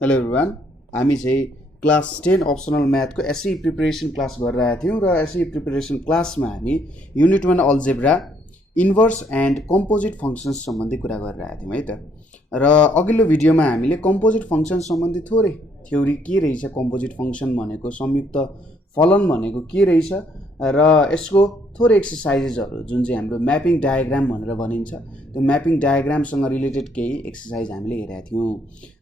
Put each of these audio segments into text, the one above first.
Hello everyone, हामी चाहिँ class 10 optional म्याथको एसई प्रिपरेसन क्लास गरिरहेका थियौँ र एसई प्रिपरेसन क्लासमा हामी unit 1 algebra inverse and composite functions सम्बन्धी कुरा गरिरहेका थियौँ है त। र अघिल्लो भिडियोमा हामीले कम्पोजिट फङ्सन सम्बन्धी थोरै थ्योरी के रहेछ, कम्पोजिट फङ्सन भनेको संयुक्त फलन भनेको के रहेछ र यसको थोरै एक्सर्साइजेसहरू जुन चाहिँ हाम्रो म्यापिङ डायग्राम भनेर भनिन्छ त्यो म्यापिङ डायग्रामसँग रिलेटेड केही एक्सर्साइज हामीले हेरेका थियौँ।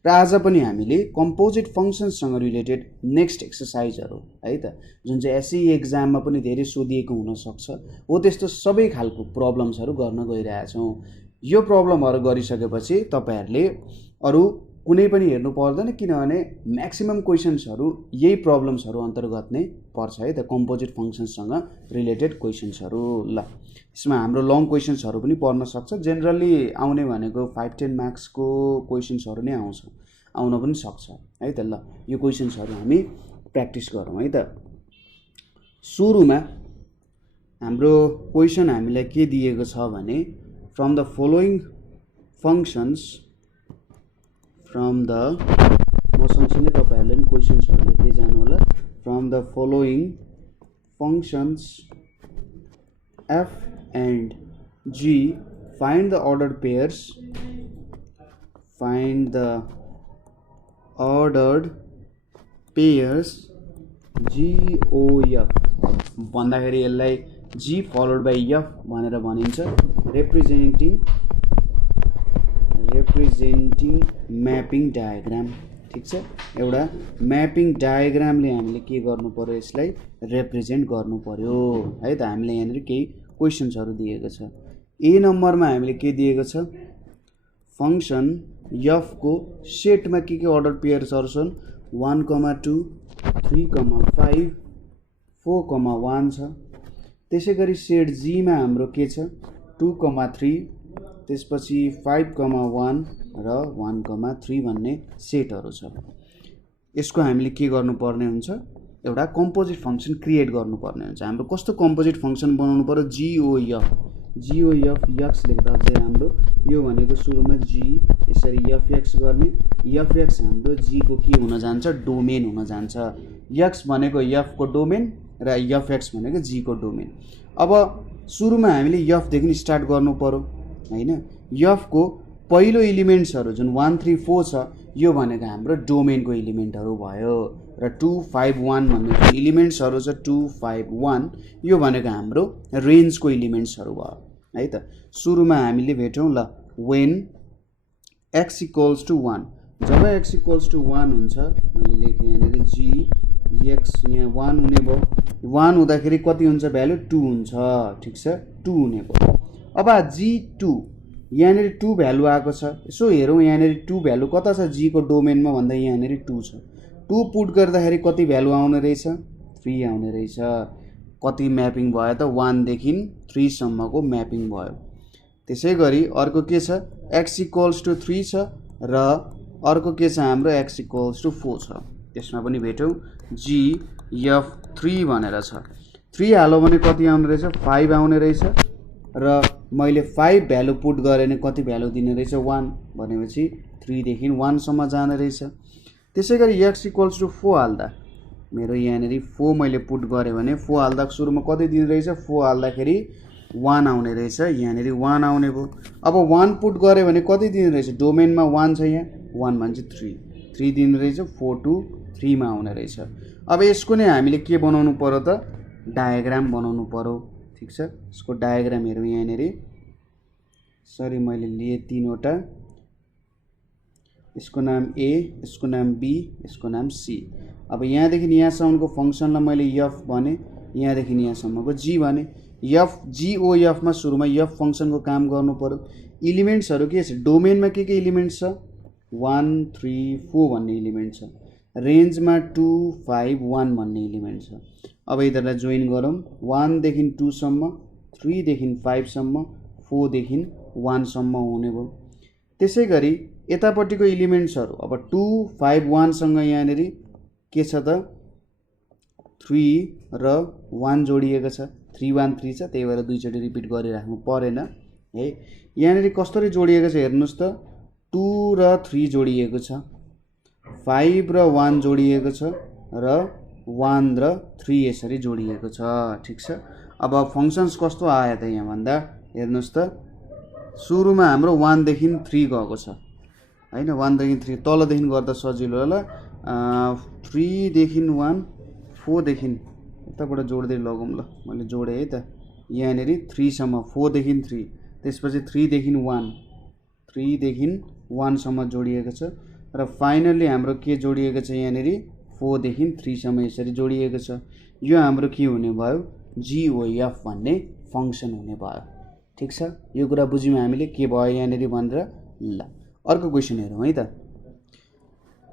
र आज पनि हामीले कम्पोजिट फङ्सन्ससँग रिलेटेड नेक्स्ट एक्सर्साइजहरू है त, जुन चाहिँ एसई एक्जाममा पनि धेरै सोधिएको हुनसक्छ हो, त्यस्तो सबै खालको प्रब्लम्सहरू गर्न गइरहेछौँ। यो प्रब्लमहरू गरिसकेपछि तपाईँहरूले अरू कुनै पनि हेर्नु पर्दैन, किनभने म्याक्सिमम क्वेसन्सहरू यही प्रब्लम्सहरू अन्तर्गत नै पर्छ है त, कम्पोजिट फङ्सन्ससँग रिलेटेड क्वेसन्सहरू। ल, यसमा हाम्रो लङ क्वेसन्सहरू पनि पर्न सक्छ। जेनरली आउने भनेको 5-10 मार्क्सको क्वेसन्सहरू नै आउन पनि सक्छ है त। ल, यो क्वेसन्सहरू हामी प्र्याक्टिस गरौँ है त। सुरुमा हाम्रो क्वेसन हामीलाई के दिएको छ भने फ्रम द फलोइङ फङ्सन्स, मसँगसँगै तपाईँहरूले पनि क्वेसन्सहरू लेख्दै जानु होला। From the following functions F and G find the order pairs, GOF भन्दाखेरि यसलाई जी फलोड बाई एफ भनेर भनिन्छ, रिप्रेजेन्टिङ म्यापिङ डायग्राम। ठिक छ, एउटा म्यापिङ डायग्रामले हामीले के गर्नु पर्यो, यसलाई रिप्रेजेन्ट गर्नु पर्यो है त। हामीले यहाँनिर केही क्वेसन्सहरू दिएको छ। ए नम्बरमा हामीले के दिएको छ, फङ्सन एफको सेटमा के अर्डर पेयर्सहरू छन्, 1,2, 3,5, 4,1 छ। त्यसै गरी सेट जीमा हाम्रो के छ, 2,3, त्यसपछि 5,1 र 1,3 भन्ने सेटहरू छ। यसको हामीले के गर्नुपर्ने हुन्छ, एउटा कम्पोजिट फङ्सन क्रिएट गर्नुपर्ने हुन्छ। हाम्रो कस्तो कम्पोजिट फङ्सन बनाउनु पर्यो, GOF एक्स लेख्दा चाहिँ राम्रो। यो भनेको सुरुमा जी यसरी एफएक्स गर्ने, एफएक्स हाम्रो जीको के हुन जान्छ, डोमेन हुन जान्छ। एक्स भनेको एफको डोमेन र एफएक्स भनेको जीको डोमेन। अब सुरुमा हामीले एफदेखि स्टार्ट गर्नु पर्यो हैन। एफको पहिलो इलिमेन्ट्सहरू जुन 1, 3, 4 छ, यो भनेको हाम्रो डोमेनको इलिमेन्टहरू भयो। र 2, 5, 1 भन्ने जुन इलिमेन्ट्सहरू छ 2, 5, 1, यो भनेको हाम्रो रेन्जको इलिमेन्ट्सहरू भयो है त। सुरुमा हामीले भेटौँ ल, वेन x इक्वल्स टु 1, जब x इक्वल्स टु 1 हुन्छ, मैले लेखेँ यहाँनिर जी एक्स, यहाँ 1 हुने भयो। 1 हुँदाखेरि कति हुन्छ भ्यालु, 2 हुन्छ। ठिक छ, 2 हुने भयो। अब G2 यहाँनिर 2 भ्यालु आएको छ। यसो हेरौँ यहाँनिर 2 भ्यालु कता छ जीको डोमेनमा भन्दा यहाँनिर 2 छ। 2 पुट गर्दाखेरि कति भ्यालु आउने रहेछ, 3 आउने रहेछ। कति म्यापिङ भयो त, 1 देखि 3 सम्मको म्यापिङ भयो। त्यसै गरी अर्को के छ, x इक्वल्स टु 3 छ र अर्को के छ हाम्रो x इक्वल्स टु 4 छ। त्यसमा पनि भेटौँ GF3 भनेर छ। 3 हाल्यो भने कति आउने रहेछ, 5 आउने रहेछ। र मैले 5 भ्यालु पुट गरेँ भने कति भ्यालु दिने रहेछ, 1 भनेपछि 3 देखि 1 सम्म जाने रहेछ। त्यसै गरी x इक्वल्स टु 4 हाल्दा, मेरो यहाँनिर 4 मैले पुट गरेँ भने 4 हाल्दा सुरुमा कति दिने रहेछ, 4 हाल्दाखेरि 1 आउने रहेछ, यहाँनिर 1 आउने भयो। अब 1 पुट गरेँ भने कति दिने रहेछ, डोमेनमा 1 छ, यहाँ 1 भनेपछि 3 दिने रहेछ, 4 to 3 मा आउने रहेछ। अब यसको नै हामीले के बनाउनु पर्यो त, डायग्राम बनाउनु पर्यो। ठिक छ, यसको डायग्राम हेरौँ यहाँनिर। सरी, मैले लिए 3वटा, यसको नाम ए, यसको नाम बी, यसको नाम सी। अब यहाँदेखि यहाँसम्मको फङ्सनलाई मैले एफ भने, यहाँदेखि यहाँसम्मको जी भने। GOFमा सुरुमा एफ फङ्सनको काम गर्नु पर्यो। इलिमेन्ट्सहरू के छ, डोमेनमा के इलिमेन्ट्स छ, 1, 3, 4 भन्ने इलिमेन्ट छ। रेन्जमा 2, 5, 1 भन्ने इलिमेन्ट छ। अब यिनीहरूलाई जोइन गरौँ, 1 देखि 2 सम्म, 3 देखि 5 सम्म, 4 देखि 1 सम्म हुने भयो। त्यसै गरी यतापट्टिको इलिमेन्ट्सहरू अब 2, 5, 1 सँग यहाँनिर के छ त, 3 र 1 जोडिएको छ। 3, 1, 3 छ, त्यही भएर दुईचोटि रिपिट गरिराख्नु परेन है। यहाँनिर कसरी जोडिएको छ हेर्नुहोस् त, 2 र 3 जोडिएको छ, 5 र 1 जोडिएको छ र 1 र 3 यसरी जोडिएको छ। ठिक छ। अब फङ्सन्स कस्तो आयो त यहाँ भन्दा हेर्नुहोस् त, सुरुमा हाम्रो 1 देखि 3 गएको छ हैन, 1 देखि 3 तलदेखि गर्दा सजिलो होला। 3 देखि 1 4 देखि यताबाट जोड्दै लगौँ ल, मैले जोडेँ है त। यहाँनिर 3 सम्म 4 देखि 3, त्यसपछि 3 देखि 1 3 देखि 1 सम्म जोडिएको छ र फाइनल्ली हाम्रो के जोडिएको छ यहाँनिर 4 देखि 3 सम्म यसरी जोडिएको छ। यो हाम्रो के हुने भयो, GOF भन्ने फङ्सन हुने भयो। ठिक छ। यो कुरा बुझ्यौँ हामीले के भयो यहाँनिर भनेर। ल अर्को क्वेसन हेरौँ है त।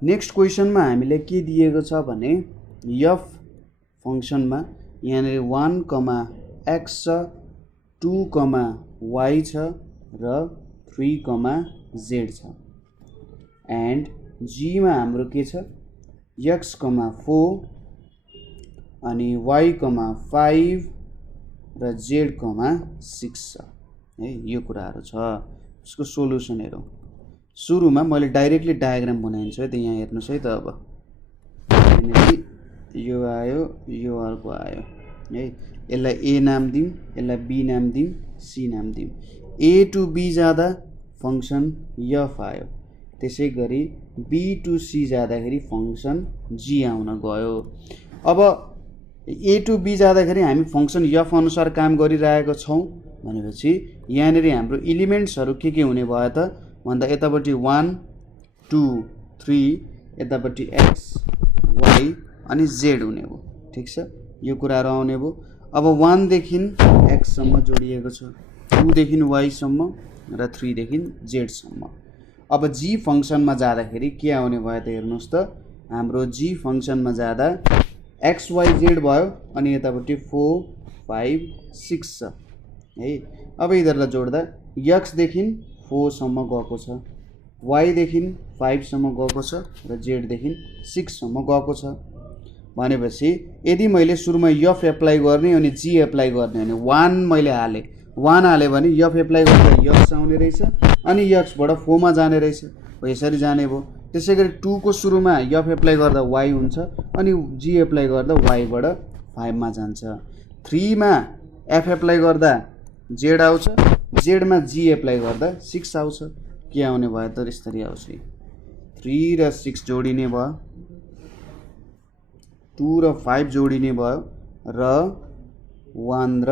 नेक्स्ट क्वेसनमा हामीले के दिएको छ भने f फङ्सनमा यहाँनिर 1, x छ, 2, y छ र 3, z छ। एन्ड g मा हाम्रो के छ, x, 4 अनि y, 5 र z, 6 छ है। यो कुराहरू छ। यसको सोल्युसन हेरौँ। सुरुमा मैले डाइरेक्टली डायग्राम बनाइदिन्छु है त। यहाँ हेर्नुहोस् है त। अब यो आयो, यो अर्को आयो है। यसलाई a नाम दिउँ, यसलाई b नाम दिउँ, c नाम दिउँ। a टु b जाँदा फङ्सन f आयो, त्यसै गरी b टु c जाँदाखेरि फङ्सन g आउन गयो। अब a टु b जाँदाखेरि हामी फङ्सन f अनुसार काम गरिरहेको छौँ भनेपछि यहाँनिर हाम्रो इलिमेन्ट्सहरू के हुने भयो त भन्दा यतापट्टि 1, 2, 3, यतापट्टि x, y अनि z हुने भयो। ठिक छ। यो कुराहरू आउने भयो। अब 1 देखि x सम्म जोडिएको छ, 2 देखि y सम्म र 3 देखि z सम्म। अब g फङ्सनमा जाँदाखेरि के आउने भयो त हेर्नुहोस् त। हाम्रो g फङ्सनमा जाँदा x, y, z भयो अनि यतापट्टि 4, 5, 6 छ है। अब यिनीहरूलाई जोड्दा x देखि 4 सम्म गएको छ, y देखि 5 सम्म गएको छ र z देखि 6 सम्म गएको छ। भनेपछि यदि मैले सुरुमा f एप्लाई गर्ने अनि g एप्लाई गर्ने भने 1 मैले हालेँ, 1 हालेँ भने f एप्लाई गर्दा x आउने रहेछ अनि x बाट 4 मा जाने रहेछ, हो यसरी जाने भयो। त्यसै गरी 2 को सुरुमा f एप्लाई गर्दा y हुन्छ अनि g एप्लाई गर्दा y बाट 5 मा जान्छ। 3 मा f एप्लाई गर्दा z आउँछ, z मा g एप्लाई गर्दा 6 आउँछ। के आउने भयो त यसरी आउँछ। 3 र 6 जोडिने भयो, 2 र 5 जोडिने भयो र 1 र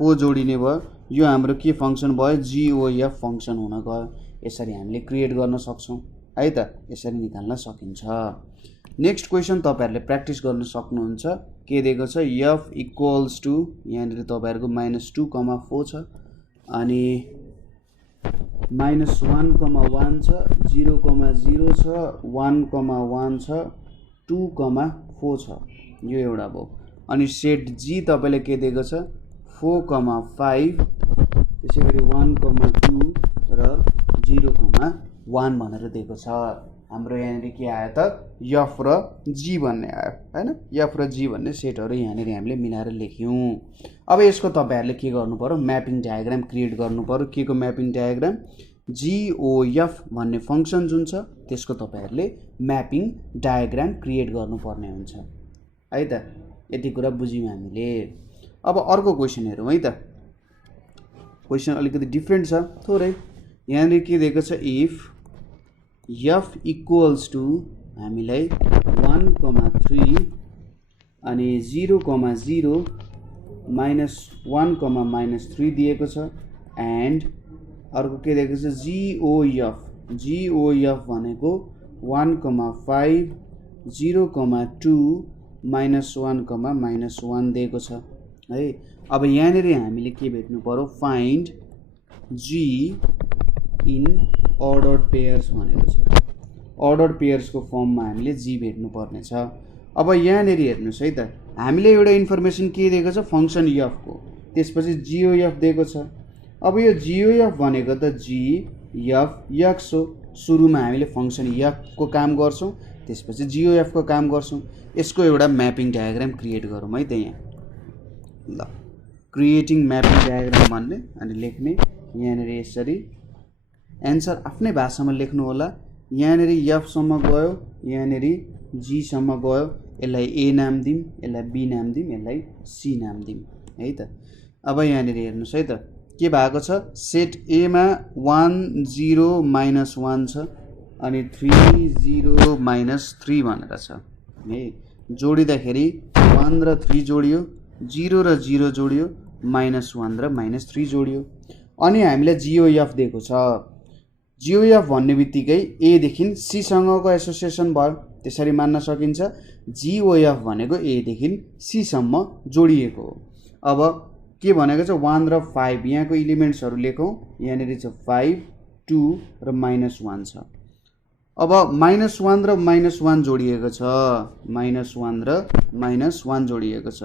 4 जोडिने भयो। यो हाम्रो के फङ्सन भयो, GOF फङ्सन हुन गयो। यसरी हामीले क्रिएट गर्न सक्छौँ है त। यसरी निकाल्न सकिन्छ। नेक्स्ट क्वेसन तपाईहरुले प्र्याक्टिस गर्न सक्नुहुन्छ। के दिएको छ, f इक्वल्स टु यहाँनिर तपाईहरुको -2, 4 छ अनि -1, 1 छ, 0, 0 छ, 1, 1 छ, 2, 4 छ। यो एउटा भयो। अनि सेट g तपाईले के दिएको छ, 4, 5, त्यसै गरी 1, 2 र 0, 1 भनेर दिएको छ। हाम्रो यहाँनिर के आयो त, f र g भन्ने आयो हैन। f र g भन्ने सेटहरु यहाँनिर हामीले मिलाएर लेख्यौं। अब यसको तपाईहरुले के गर्नु पर्यो, म्यापिङ डायग्राम क्रिएट गर्नु पर्यो। के को म्यापिङ डायग्राम, GOF भन्ने फंक्सन जुन छ त्यसको तपाईहरुले म्यापिङ डायग्राम क्रिएट गर्नुपर्ने हुन्छ है त। यति कुरा बुझ्यौं हामीले। अब अर्को क्वेशन हेरौं है त। क्वेशन अलिकति डिफरेन्ट छ थोरै। यहाँनिर के दिएको छ, इफ f इक्वल्स टु हामीलाई 1, 3 अनि 0, 0 -1, -3 दिएको छ। एन्ड अर्को के दिएको छ, GOF भनेको 1, 5, 0, 2 -1, -1 दिएको छ है। अब यहाँनिर हामीले के भेट्नु पर्यो, find G in ordered pairs भनेको छ। अर्डर्ड पेयर्स को फर्ममा हामीले G भेट्नु पर्ने छ। अब यहाँनिर हेर्नुस् है त, हामीले एउटा इन्फर्मेसन के दिएको छ, फंक्सन f को, त्यसपछि GOF दिएको छ। अब यो GOF भनेको त GF हो। सुरुमा हामीले फंक्सन f को काम गर्छौं, त्यसपछि GOF को काम गर्छौं। यसको एउटा म्यापिङ डायग्राम क्रिएट गरौँ है त। यहाँ ल, क्रिएटिङ म्यापिङ डायग्राम भन्ने अनि लेख्ने। यहाँनिर यसरी एन्सर आफ्नै भाषामा लेख्नु होला। यहाँनिर एफसम्म गयो, यहाँनिर जीसम्म गयो, यसलाई ए नाम दिउँ, यसलाई बी नाम दिउँ, यसलाई सी नाम दिउँ है त। अब यहाँनिर हेर्नुहोस् है त के भएको छ, सेट एमा 1 0 -1 छ अनि 3 0 -3 भनेर छ है। जोडिँदाखेरि 1 र 3 जोडियो, 0 र 0 जोडियो, -1 र -3 जोडियो। अनि हामीलाई जिओएफ दिएको छ। जिओएफ भन्ने बित्तिकै एदेखि सीसँगको एसोसिएसन भयो, त्यसरी मान्न सकिन्छ। जिओएफ भनेको एदेखि सीसम्म जोडिएको हो। अब के भनेको छ 1 र 5, यहाँको इलिमेन्ट्सहरू लेखौँ। यहाँनिर छ 5 2 र -1 छ। अब -1 र -1 जोडिएको छ, -1 र -1 जोडिएको छ,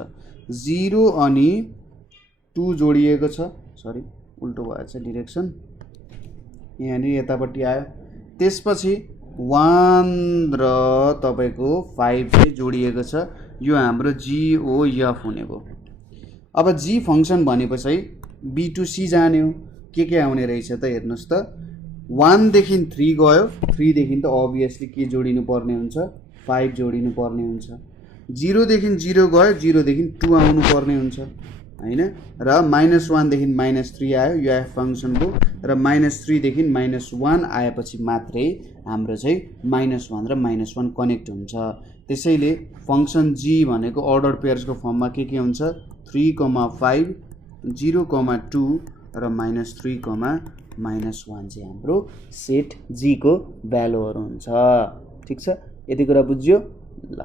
0 अनि 2 जोडिएको छ, सरी उल्टो भएछ डिरेक्सन, यहाँनिर यतापट्टि आयो। त्यसपछि 1 र तपाईँको 5 चाहिँ जोडिएको छ, यो हाम्रो जिओएफ हुने भयो। अब जी फङ्सन भनेपछि बी टु सी जाने हो, के आउने रहेछ त हेर्नुहोस् त। 1 देखि 3 गयो, 3 देखि त अभियसली के जोडिनु पर्ने हुन्छ, 5 जोडिनु पर्ने हुन्छ। 0 देखि 0 गयो, 0 देखि 2 आउनु पर्ने हुन्छ हैन। र -1 देखि -3 आयो, यो एफ फङ्सनको, र -3 देखि -1 आएपछि मात्रै हाम्रो चाहिँ -1 र -1 कनेक्ट हुन्छ। त्यसैले फङ्सन जी भनेको अर्डर पेयर्सको फर्ममा के हुन्छ, 3, 5, 0, 2 र -3, -1 चाहिँ हाम्रो सेट जी को भ्यालुहरू हुन्छ। ठिक छ, यति कुरा बुझ्यो। ल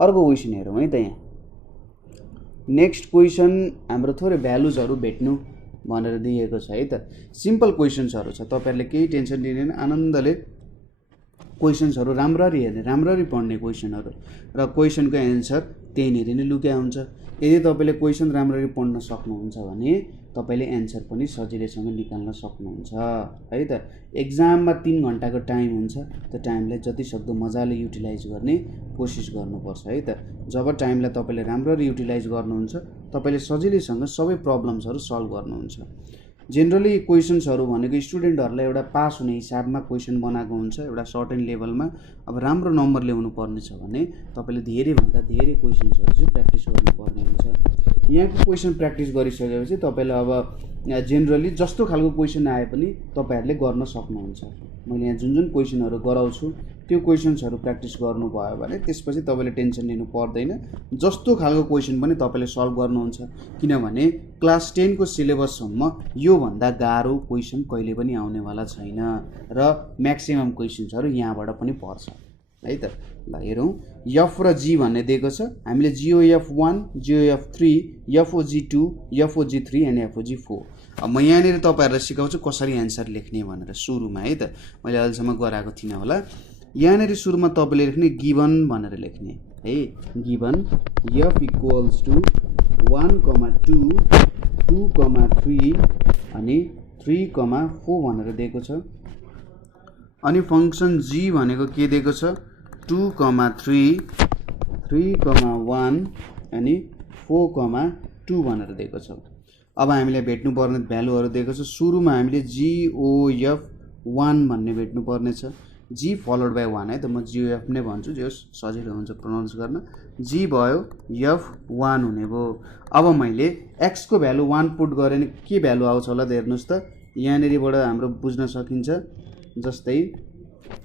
अर्को क्वेसन हेरौँ है त। यहाँ नेक्स्ट क्वेसन हाम्रो थोरै भ्यालुजहरू भेट्नु भनेर दिएको छ है त। सिम्पल क्वेसन्सहरू छ, तपाईँहरूले केही टेन्सन लिँदैन, आनन्दले क्वेसन्सहरू राम्ररी हेर्ने, राम्ररी पढ्ने क्वेसनहरू, र क्वेसनको एन्सर त्यहीँनिर नै लुक्या हुन्छ। यदि तपाईँले क्वेसन राम्ररी पढ्न सक्नुहुन्छ भने तपाईँले एन्सर पनि सजिलैसँग निकाल्न सक्नुहुन्छ है त। एक्जाममा 3 घन्टाको टाइम हुन्छ, त्यो टाइमलाई जतिसक्दो मजाले युटिलाइज गर्ने कोसिस गर्नुपर्छ है त। जब टाइमलाई तपाईँले राम्ररी युटिलाइज गर्नुहुन्छ, तपाईँले सजिलैसँग सबै प्रब्लम्सहरू सल्भ गर्नुहुन्छ। जेनरली क्वेसन्सहरू भनेको स्टुडेन्टहरूलाई एउटा पास हुने हिसाबमा क्वेसन बनाएको हुन्छ, एउटा सर्टेन लेभलमा। अब राम्रो नम्बर ल्याउनु पर्ने छ भने तपाईँले धेरैभन्दा धेरै क्वेसन्सहरू चाहिँ प्र्याक्टिस गर्नुपर्ने हुन्छ। यहाँको क्वेसन प्र्याक्टिस गरिसकेपछि तपाईँले अब जेनरली जस्तो खालको क्वेसन आए पनि तपाईँहरूले गर्न सक्नुहुन्छ। मैले यहाँ जुन क्वेसनहरू गराउँछु त्यो क्वेसन्सहरू प्र्याक्टिस गर्नुभयो भने त्यसपछि तपाईँले टेन्सन लिनु पर्दैन, जस्तो खालको क्वेसन पनि तपाईँले सल्भ गर्नुहुन्छ। किनभने क्लास 10 को सिलेबससम्म योभन्दा गाह्रो क्वेसन कहिले पनि आउनेवाला छैन, र म्याक्सिमम क्वेसन्सहरू यहाँबाट पनि पर्छ है त। ल हेरौँ, एफ र जी भन्ने दिएको छ। हामीले जिओएफ1, जिओएफ3, एफओजी2, एफओजी3 अनि एफओजी4। अब म यहाँनिर तपाईँहरूलाई सिकाउँछु कसरी एन्सर लेख्ने भनेर सुरुमा है त। मैले अहिलेसम्म गराएको थिइनँ होला। यहाँनिर सुरुमा तपाईँले लेख्ने गिभन भनेर लेख्ने है, गिभन एफ इक्वल्स टु 1, 2, 2, 3 अनि 3, 4 भनेर दिएको छ। अनि फङ्सन जी भनेको के दिएको छ, 2, 3, 3, 1 अनि 4, 2 भनेर दिएको छ। अब हामीले भेट्नुपर्ने भ्यालुहरू दिएको छ। सुरुमा हामीले जिओएफ1 भन्ने भेट्नुपर्ने छ, जी फलोड बाई 1 है त। म जिओएफ नै भन्छु, जो सजिलो हुन्छ प्रोनाउन्स गर्न। जी भयो, एफ1 हुने भयो। अब मैले एक्सको भ्यालु 1 पुट गरेँ भने के भ्यालु आउँछ होला त हेर्नुहोस् त। यहाँनिरबाट हाम्रो बुझ्न सकिन्छ, जस्तै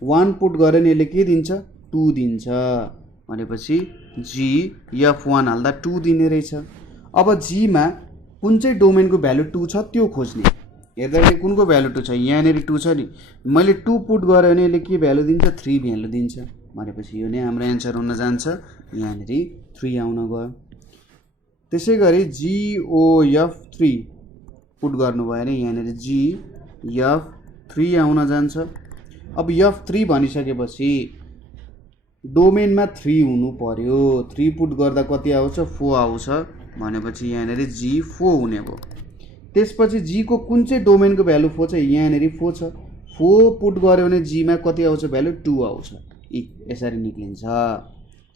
1 पुट गऱ्यो भने यसले के दिन्छ, 2 दिन्छ भनेपछि जी एफ1 हाल्दा 2 दिने रहेछ। अब जीमा कुन चाहिँ डोमेनको भ्यालु 2 छ त्यो खोज्ने। हेर्दाखेरि कुनको भ्यालु 2 छ, यहाँनिर 2 छ नि। मैले 2 पुट गऱ्यो भने यसले के भ्यालु दिन्छ, 3 भ्यालु दिन्छ भनेपछि यो नै हाम्रो एन्सर हुन जान्छ। यहाँनिर 3 आउन गयो। त्यसै गरी जिओएफ3 पुट गर्नुभयो भने यहाँनिर जिएफ3 आउन जान्छ। अब एफ3 भनिसकेपछि डोमेनमा 3 हुनु पर्यो। 3 पुट गर्दा कति आउँछ, 4 आउँछ भनेपछि यहाँनिर जी4 हुने भयो। त्यसपछि जी को कुन चाहिँ डोमेनको भ्यालु 4 छ, यहाँनिर 4 छ। 4 पुट गऱ्यो भने जीमा कति आउँछ भ्यालु, 2 आउँछ। यसरी निक्लिन्छ।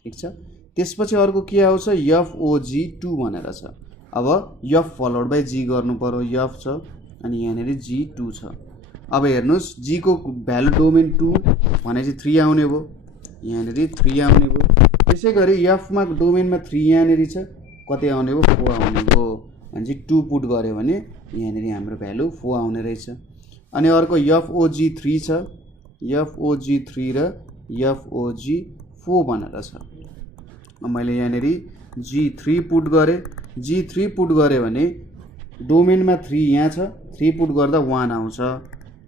ठिक छ। त्यसपछि अर्को के आउँछ, एफओजी2 भनेर छ। अब एफ फलोड बाई जी गर्नु पर्यो, एफ छ अनि यहाँनिर जी2 छ। अब हेर्नुस् g को भ्यालु डोमेन 2 भनेपछि 3 आउने भयो, यहाँनेरि 3 आउने भयो। त्यसैगरी f मा डोमेनमा 3 यहाँनेरि छ, कति आउने भयो 4 आउने भयो। भनेपछि 2 पुट गर्यो भने यहाँनेरि हाम्रो भ्यालु 4 आउने रहेछ। अनि अर्को FOG3 छ, FOG3 र FOG4 भनेर छ। मैले यहाँनेरि G3 पुट गरे, G3 पुट गरे भने डोमेनमा 3 यहाँ छ, 3 पुट गर्दा 1 आउँछ,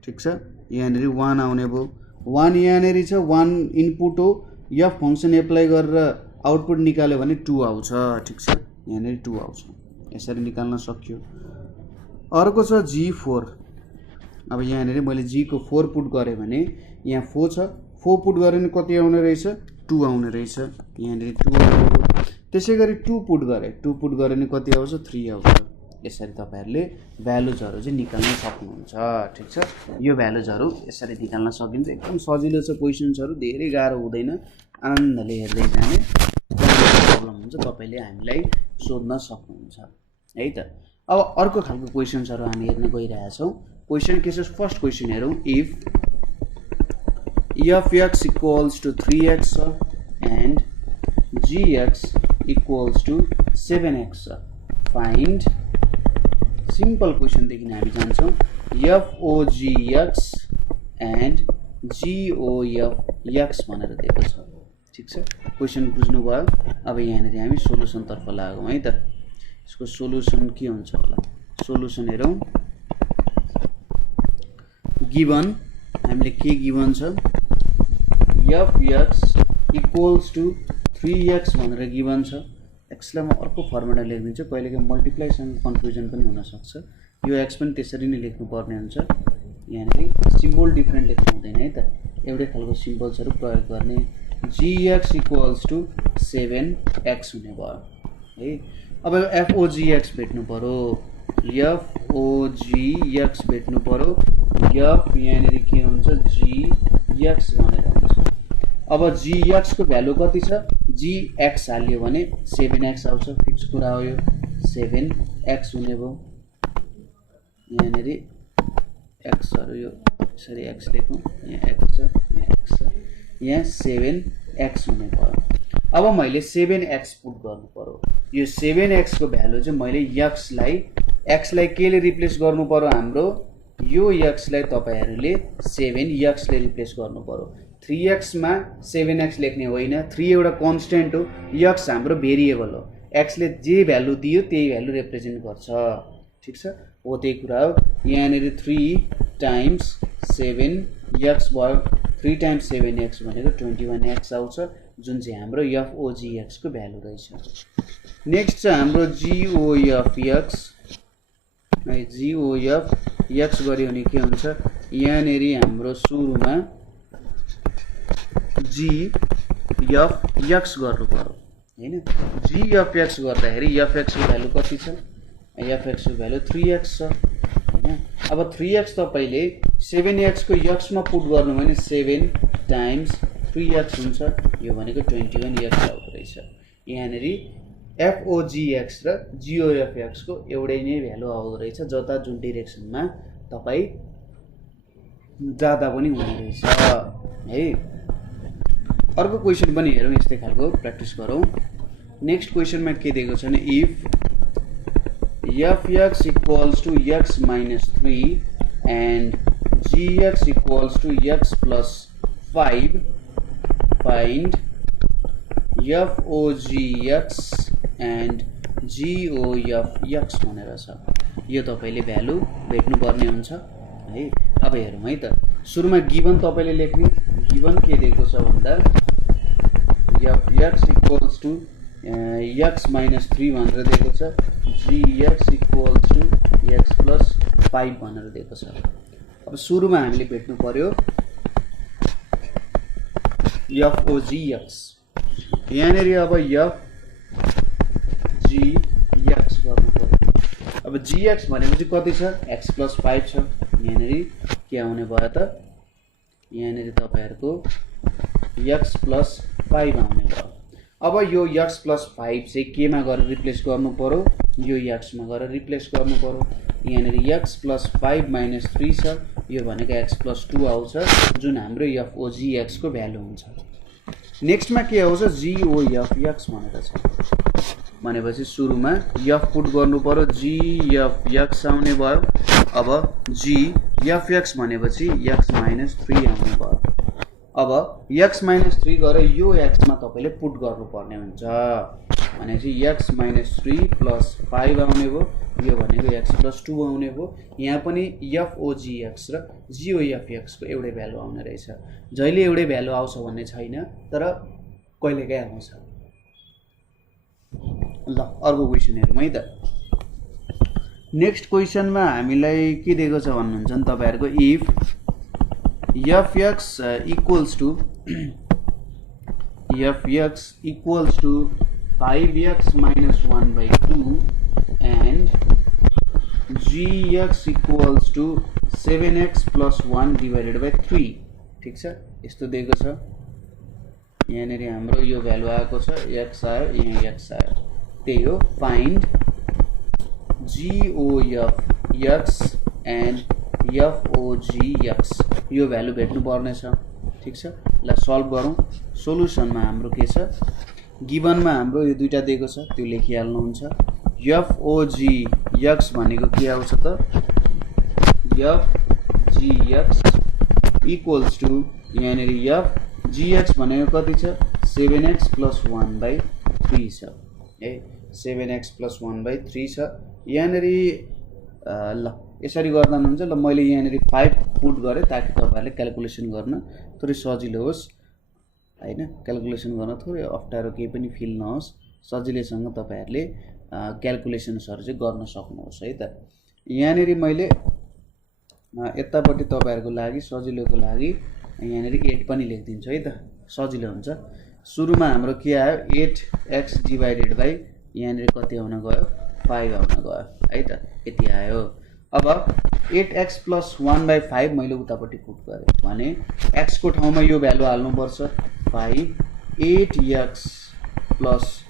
ठीक छ। यहाँनेरि 1 आउने भयो, 1 यहाँनेरि छ, 1 इनपुट हो, f फंक्सन एप्लाई गरेर आउटपुट निकाल्यो भने 2 आउँछ, ठीक छ। यहाँनेरि 2 आउँछ, यसरी निकाल्न सक्यो। अर्को छ G4। अब यहाँनेरि मैले G को 4 पुट गरे भने यहाँ 4 छ, 4 पुट गरे भने कति आउने रहेछ 2 आउने रहेछ, यहाँनेरि 2 आउने भयो। त्यसैगरी 2 पुट गरे, 2 पुट गरे भने कति आउँछ 3 आउँछ। यसरी तपाईहरुले भ्यालुजहरु चाहिँ निकाल्न सक्नुहुन्छ, ठीक छ। यो भ्यालुजहरु यसरी निकाल्न सकिन्छ, एकदम सजिलो छ। क्वेशन्सहरु धेरै गाह्रो हुँदैन, आनन्दले हेर्दै जाने। प्रब्लम हुन्छ तपाईले हामीलाई सोध्न सक्नुहुन्छ है त। अब अर्को खालको क्वेशन्सहरु हामी हेर्न गइरहेका छौं। क्वेशन के छ, फर्स्ट क्वेशन हेरौं। If f(x) = 3x and gx = 7x, find. Simple question देखि हामी जान्छौं। FOGX and GOF(x) भनेर दिएको छ, ठीक छ। क्वेशन बुझ्नु भयो। अब यहाँनेरि हामी सोलुसन तर्फ लागौं है त। यसको सोलुसन के हुन्छ होला, सोलुसन हेरौं। गिवन हामीले के गिवन छ, f(x) = 3x भनेर गिवन छ। x लाई म अर्को फर्मुला लेख्दिन्छु, कहिलेकाहीँ मल्टिप्लाईसँग कन्फ्युजन पनि हुन सक्छ। यो x पनि त्यसरी नै लेख्नु पर्ने हुन्छ। यहाँनेरि सिम्बल डिफरेन्ट लेख्नु हुँदैन है त, एउटै खालको सिम्बल्सहरु प्रयोग गर्ने। gx = 7x हुने भयो है। अब FOGX भेट्नु पर्यो, FOGX भेट्नु पर्यो। f यहाँनेरि के हुन्छ gx भनेर हुन्छ। अब gx को भ्यालु कति छ, gx हाल्यो भने 7x आउँछ, फिक्स कुरा हो यो। 7x हुने भयो। यहाँनेरि x हरु यो यसरी x लेखौं, यहाँ x छ, यहाँ x छ, यहाँ 7x हुने भयो। अब मैले 7x पुट गर्नु पर्यो। यो 7x को भ्यालु चाहिँ मैले x लाई केले रिप्लेस गर्नु पर्यो, हाम्रो यो x लाई तपाईहरुले 7x ले रिप्लेस गर्नु पर्यो। 3x मा 7x लेख्ने होइन, 3 एउटा कन्स्टेन्ट हो, x हाम्रो भेरिएबल हो। x ले जे भ्यालु दियो त्यही भ्यालु रिप्रेजेन्ट गर्छ, ठीक छ। हो त्यही कुरा हो। यहाँनेरि 3 टाइम्स 7x भयो, 3 टाइम्स 7x भनेको 21x आउँछ, जुन चाहिँ हाम्रो FOGX को भ्यालु रहेछ। नेक्स्ट छ हाम्रो GOFX। GOFX गर्यो भने के हुन्छ, यहाँनेरि हाम्रो सुरुमा GFX गर्नु पर्यो हैन। GFX गर्दाखेरि fx को भ्यालु कति छ, fx को भ्यालु 3x छ हैन। अब 3x तपाईले 7x को x मा पुट गर्नु भने 7 टाइम्स 3x हुन्छ, यो भनेको 21x आउँछ रहेछ। यहाँनेरि FOGX र GOFX को एउटै नै भ्यालु आउँदो रहेछ, जता जुन डाइरेक्सनमा तपाई जादा पनि हुने रहेछ है। अर्को क्वेशन पनि हेरौं, यस्तै खालको प्र्याक्टिस गरौं। नेक्स्ट क्वेशनमा के दिएको छ भने if fx = x - 3 and gx = x + 5, find FOGX and GOFX भनेर छ। यो तपाईले भ्यालु भेट्नु पर्ने हुन्छ है। अब हेरौं है त। सुरुमा गिवन तपाईले लेख्ने, गिवन के दिएको छ भन्दा fx = x - 3 भनेर दिएको छ, gx = x + 5 भनेर दिएको छ। अब सुरुमा हामीले भेट्नु पर्यो FOGX। यहाँनेरि अब FGX गर्नु पर्यो। अब gx भनेपछि कति छ, x + 5 छ। यहाँनेरि के आउने भयो त, यहाँनेरि तपाईहरुको x + 5 आउने भयो। अब यो x + 5 चाहिँ केमा गएर रिप्लेस गर्नु पर्यो, यो x मा गएर रिप्लेस गर्नु पर्यो। यहाँनिर x प्लस 5 माइनस 3 छ, यो भनेको x प्लस 2 आउँछ, जुन हाम्रो FOGX को भ्यालु हुन्छ। नेक्स्टमा के आउँछ, GOFX भनेको छ, भनेपछि सुरुमा f पुट गर्नु पर्यो, GFX आउने भयो। अब GFX भनेपछि x माइनस 3 आउने भयो। अब x माइनस 3 गरेर यो x मा तपाईले पुट गर्नुपर्ने हुन्छ, भनेपछि x माइनस 3 प्लस 5 आउने भयो, यो भनेको x प्लस 2 आउने भयो। यहाँ पनि FOGX र GOFX को एउटै भ्यालु आउने रहेछ। जहिले एउटै भ्यालु आउँछ भन्ने छैन, तर कहिलेकाहीँ आउँछ। ल अर्को क्वेसन हेरौँ है त। नेक्स्ट क्वेसनमा हामीलाई के दिएको छ भन्नुहुन्छ नि तपाईहरुको, if fx equals to 5x minus 1 by 2 and gx equals to 7x plus 1 divided by 3। ठीक छ, यस्तो दिएको छ। यहाँनिर हाम्रो यो भ्यालु आएको छ, x आयो, यहाँ x आयो, त्यही हो। फाइन्ड GOFX and FOGX, यो भ्यालु भेट्नु पर्ने छ। ठीक छ, ल सल्भ गरौँ। सोलुसनमा हाम्रो के छ, गिभनमा हाम्रो यो दुईटा दिएको छ, त्यो लेखिहाल्नुहुन्छ। FOGX भनेको के आउँछ त, FGX इक्वल्स टु यहाँनिर FGX भनेको कति छ, 7x प्लस 1 by 3 छ है, 7x प्लस 1 by 3 छ। यहाँनिर ल यसरी गर्दा हुन्छ। ल मैले यहाँनिर 5 पुट गरेँ ताकि तपाईहरुले क्याल्कुलेसन गर्न थोरै सजिलो होस् हैन, क्याल्कुलेसन गर्न थोरै अप्ठ्यारो केही पनि फिल नहोस्, सजिलैसँग तपाईहरुले क्याल्कुलेसन्सहरु चाहिँ गर्न सक्नुहोस् है त। यहाँनिर मैले यतापट्टि तपाईहरुको लागि सजिलोको लागि यहाँनिर 8 पनि लेखिदिन्छु है त, सजिलो हुन्छ। सुरुमा हाम्रो के आयो, 8x डिवाइडेड बाइ यहाँनिर कति आउन गयो, 5 आउन गयो है त, यति आयो। अब 8x प्लस 1 by 5 मैले उतापट्टि पुट गरेँ भने x को ठाउँमा यो भ्यालु हाल्नुपर्छ, 8x plus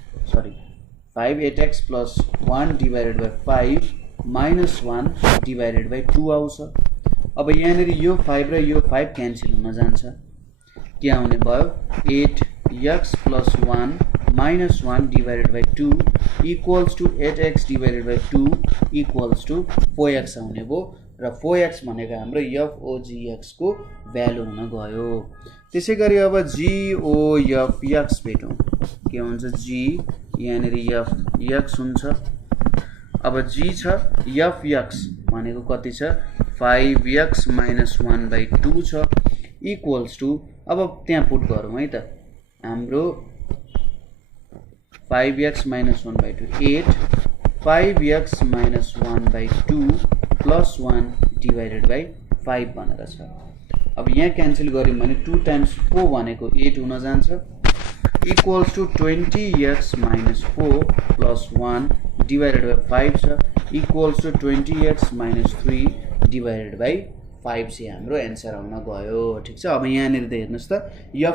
1 divided by 5 minus 1 divided by 2 आउँछ। अब यहाँनिर यो 5 र यो 5 क्यान्सल हुन जान्छ, के आउने भयो, 8x plus 1 minus 1 divided by 2 equals to 8x divided by 2 equals to 4x आउने भयो, र 4x भनेको हाम्रो FOGX को भ्यालु हुन गयो। त्यसै गरी अब GOFX भेटौँ, के हुन्छ, G यहाँनिर FX हुन्छ। अब G छ, FX भनेको कति छ, 5x माइनस 1 by 2 छ इक्वल्स टु, अब त्यहाँ पुट गरौँ है त, हाम्रो 5x minus 1 by 2 8, 5x minus 1 by 2 plus 1 divided by 5 भनेर छ। अब यहाँ क्यान्सल गर्यौँ भने 2 टाइम्स 4 भनेको 8 हुन जान्छ, equals to 20x minus 4 plus 1 divided by 5 छ, equals to 20x minus 3 divided by 5 चाहिँ हाम्रो एन्सर आउन गयो। ठिक छ, अब यहाँनिर त हेर्नुहोस् त,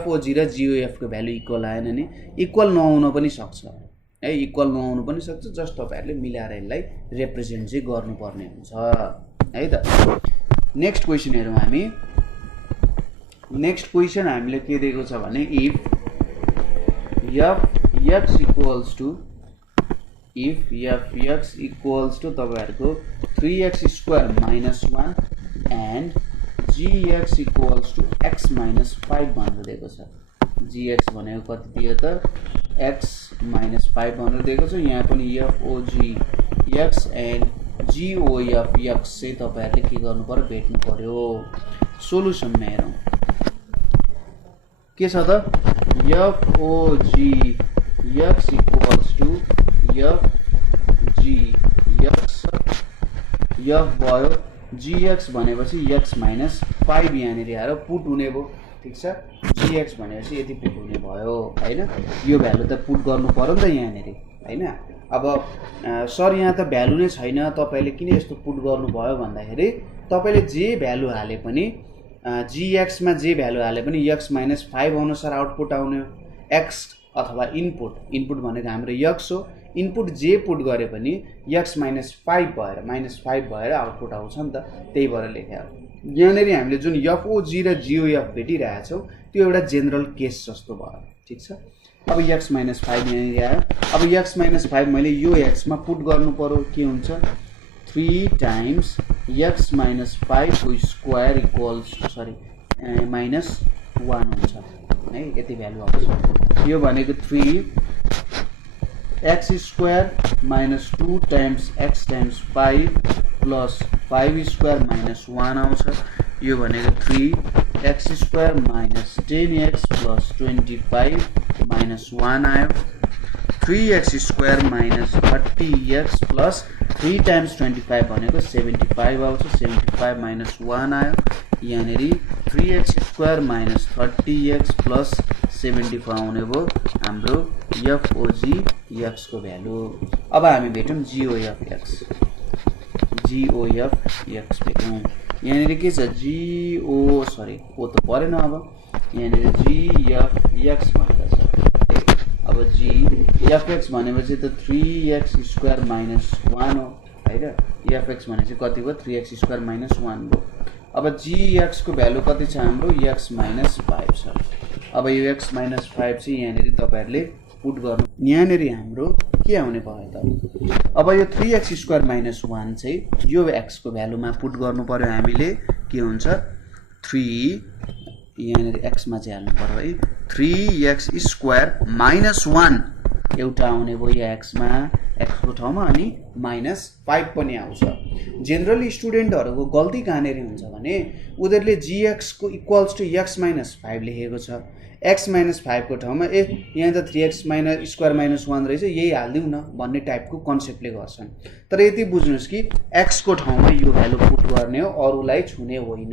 FOG र GOF को भ्यालु इक्वल आएन नि, इक्वल नहुन पनि सक्छ है, इक्वल नहुनु पनि सक्छ, जस्ट तपाईहरुले मिलाएर यसलाई रिप्रेजेन्ट चाहिँ गर्नुपर्ने हुन्छ है त। नेक्स्ट क्वेसन हेरौँ हामी। नेक्स्ट क्वेसन हामीले के दिएको छ भने, इफ FX इक्वल्स टु तपाईहरुको 3x square minus 1 and gx equals to x minus 5 भनेर दिएको छ। gx भनेको कति दियो त, x minus 5 भनेर दिएको छ। यहाँ पनि FOGX and GOFX चाहिँ तपाईहरुले के गर्नु पर्यो, भेट्नु पर्यो। सोलुसनमा हेरौँ के छ त, FOGX equals to FGX, F भयो, gx भनेपछि x माइनस 5 यहाँनिर आएर पुट हुने भयो। ठीक छ, gx भनेपछि यति पुट हुने भयो हैन, यो भ्यालु त पुट गर्नु पर्यो नि त यहाँनिर हैन। अब सर यहाँ त भ्यालु नै छैन, तपाईले किन यस्तो पुट गर्नु भयो भन्दाखेरि, तपाईले जे भ्यालु हाले पनि gx मा जे भ्यालु हाले पनि x माइनस 5 अनुसार आउटपुट आउने, x अथवा इनपुट भनेको हाम्रो x हो, इनपुट जे पुट गरे पनि x माइनस 5 भएर -5 भएर आउटपुट आउँछ नि त, त्यही भएर लेखे हो। यहाँनेरि हामीले जुन FOG र GOF भेटिरहेछौँ त्यो एउटा जेनरल केस जस्तो भयो, ठीक छ। अब x माइनस 5 यहाँनिर आयो। अब x माइनस 5 मैले यो x मा पुट गर्नु पर्यो, के हुन्छ 3 टाइम्स x माइनस 5 को स्क्वायर इक्वल्स माइनस 1 हुन्छ है, यति भ्यालु आउँछ। यो भनेको 3x square minus 2 times x times 5 plus 5 square minus 1 आउँछ। यो भनेको 3x square minus 10x plus 25 minus 1 आयो। 3x square minus 30x plus 3 times 25 भनेको 75 आउँछ। 75 माइनस 1 आयो। यहाँनेरि 3x square minus 30x plus 75 आउने भयो हाम्रो FOG को भ्यालु। अब हामी भेटौँ GOF x भेटौँ। यहाँनेरि के छ ओ त परेन। अब यहाँनेरि GF भनेको छ। अब GF भनेपछि त 3x स्क्वायर माइनस 1 हो हैन। FX भनेपछि कति भयो 3x स्क्वायर माइनस 1 भयो। अब GX को भ्यालु कति छ हाम्रो x माइनस 5 छ। अब यो x माइनस 5 चाहिँ यहाँनेरि तपाईहरुले पुट गर्नु। यहाँनेरि हाम्रो के आउने भयो त, अब यो 3x स्क्वायर माइनस 1 चाहिँ यो x को भ्यालुमा पुट गर्नु पर्यो हामीले। के हुन्छ 3 यहाँनेरि x मा चाहिँ हाल्नु पर्यो है। 3x स्क्वायर माइनस 1 एउटा आउने भयो यो x मा, x को ठाउँमा, अनि माइनस 5 पनि आउँछ। जेनरली स्टुडेन्टहरुको गल्ती कहाँनेरि हुन्छ भने उनीहरुले gx को इक्वल्स टु x माइनस 5 लेखेको छ। x माइनस 5 को ठाउँमा यहाँ त 3x माइनस स्क्वायर माइनस 1 रहेछ, यही हाल्दिउ न भन्ने टाइपको कन्सेप्टले गर्छन्। तर यति बुझ्नुस् कि x को ठाउँमा यो भ्यालु पुट गर्ने हो, अरुलाई छुने होइन।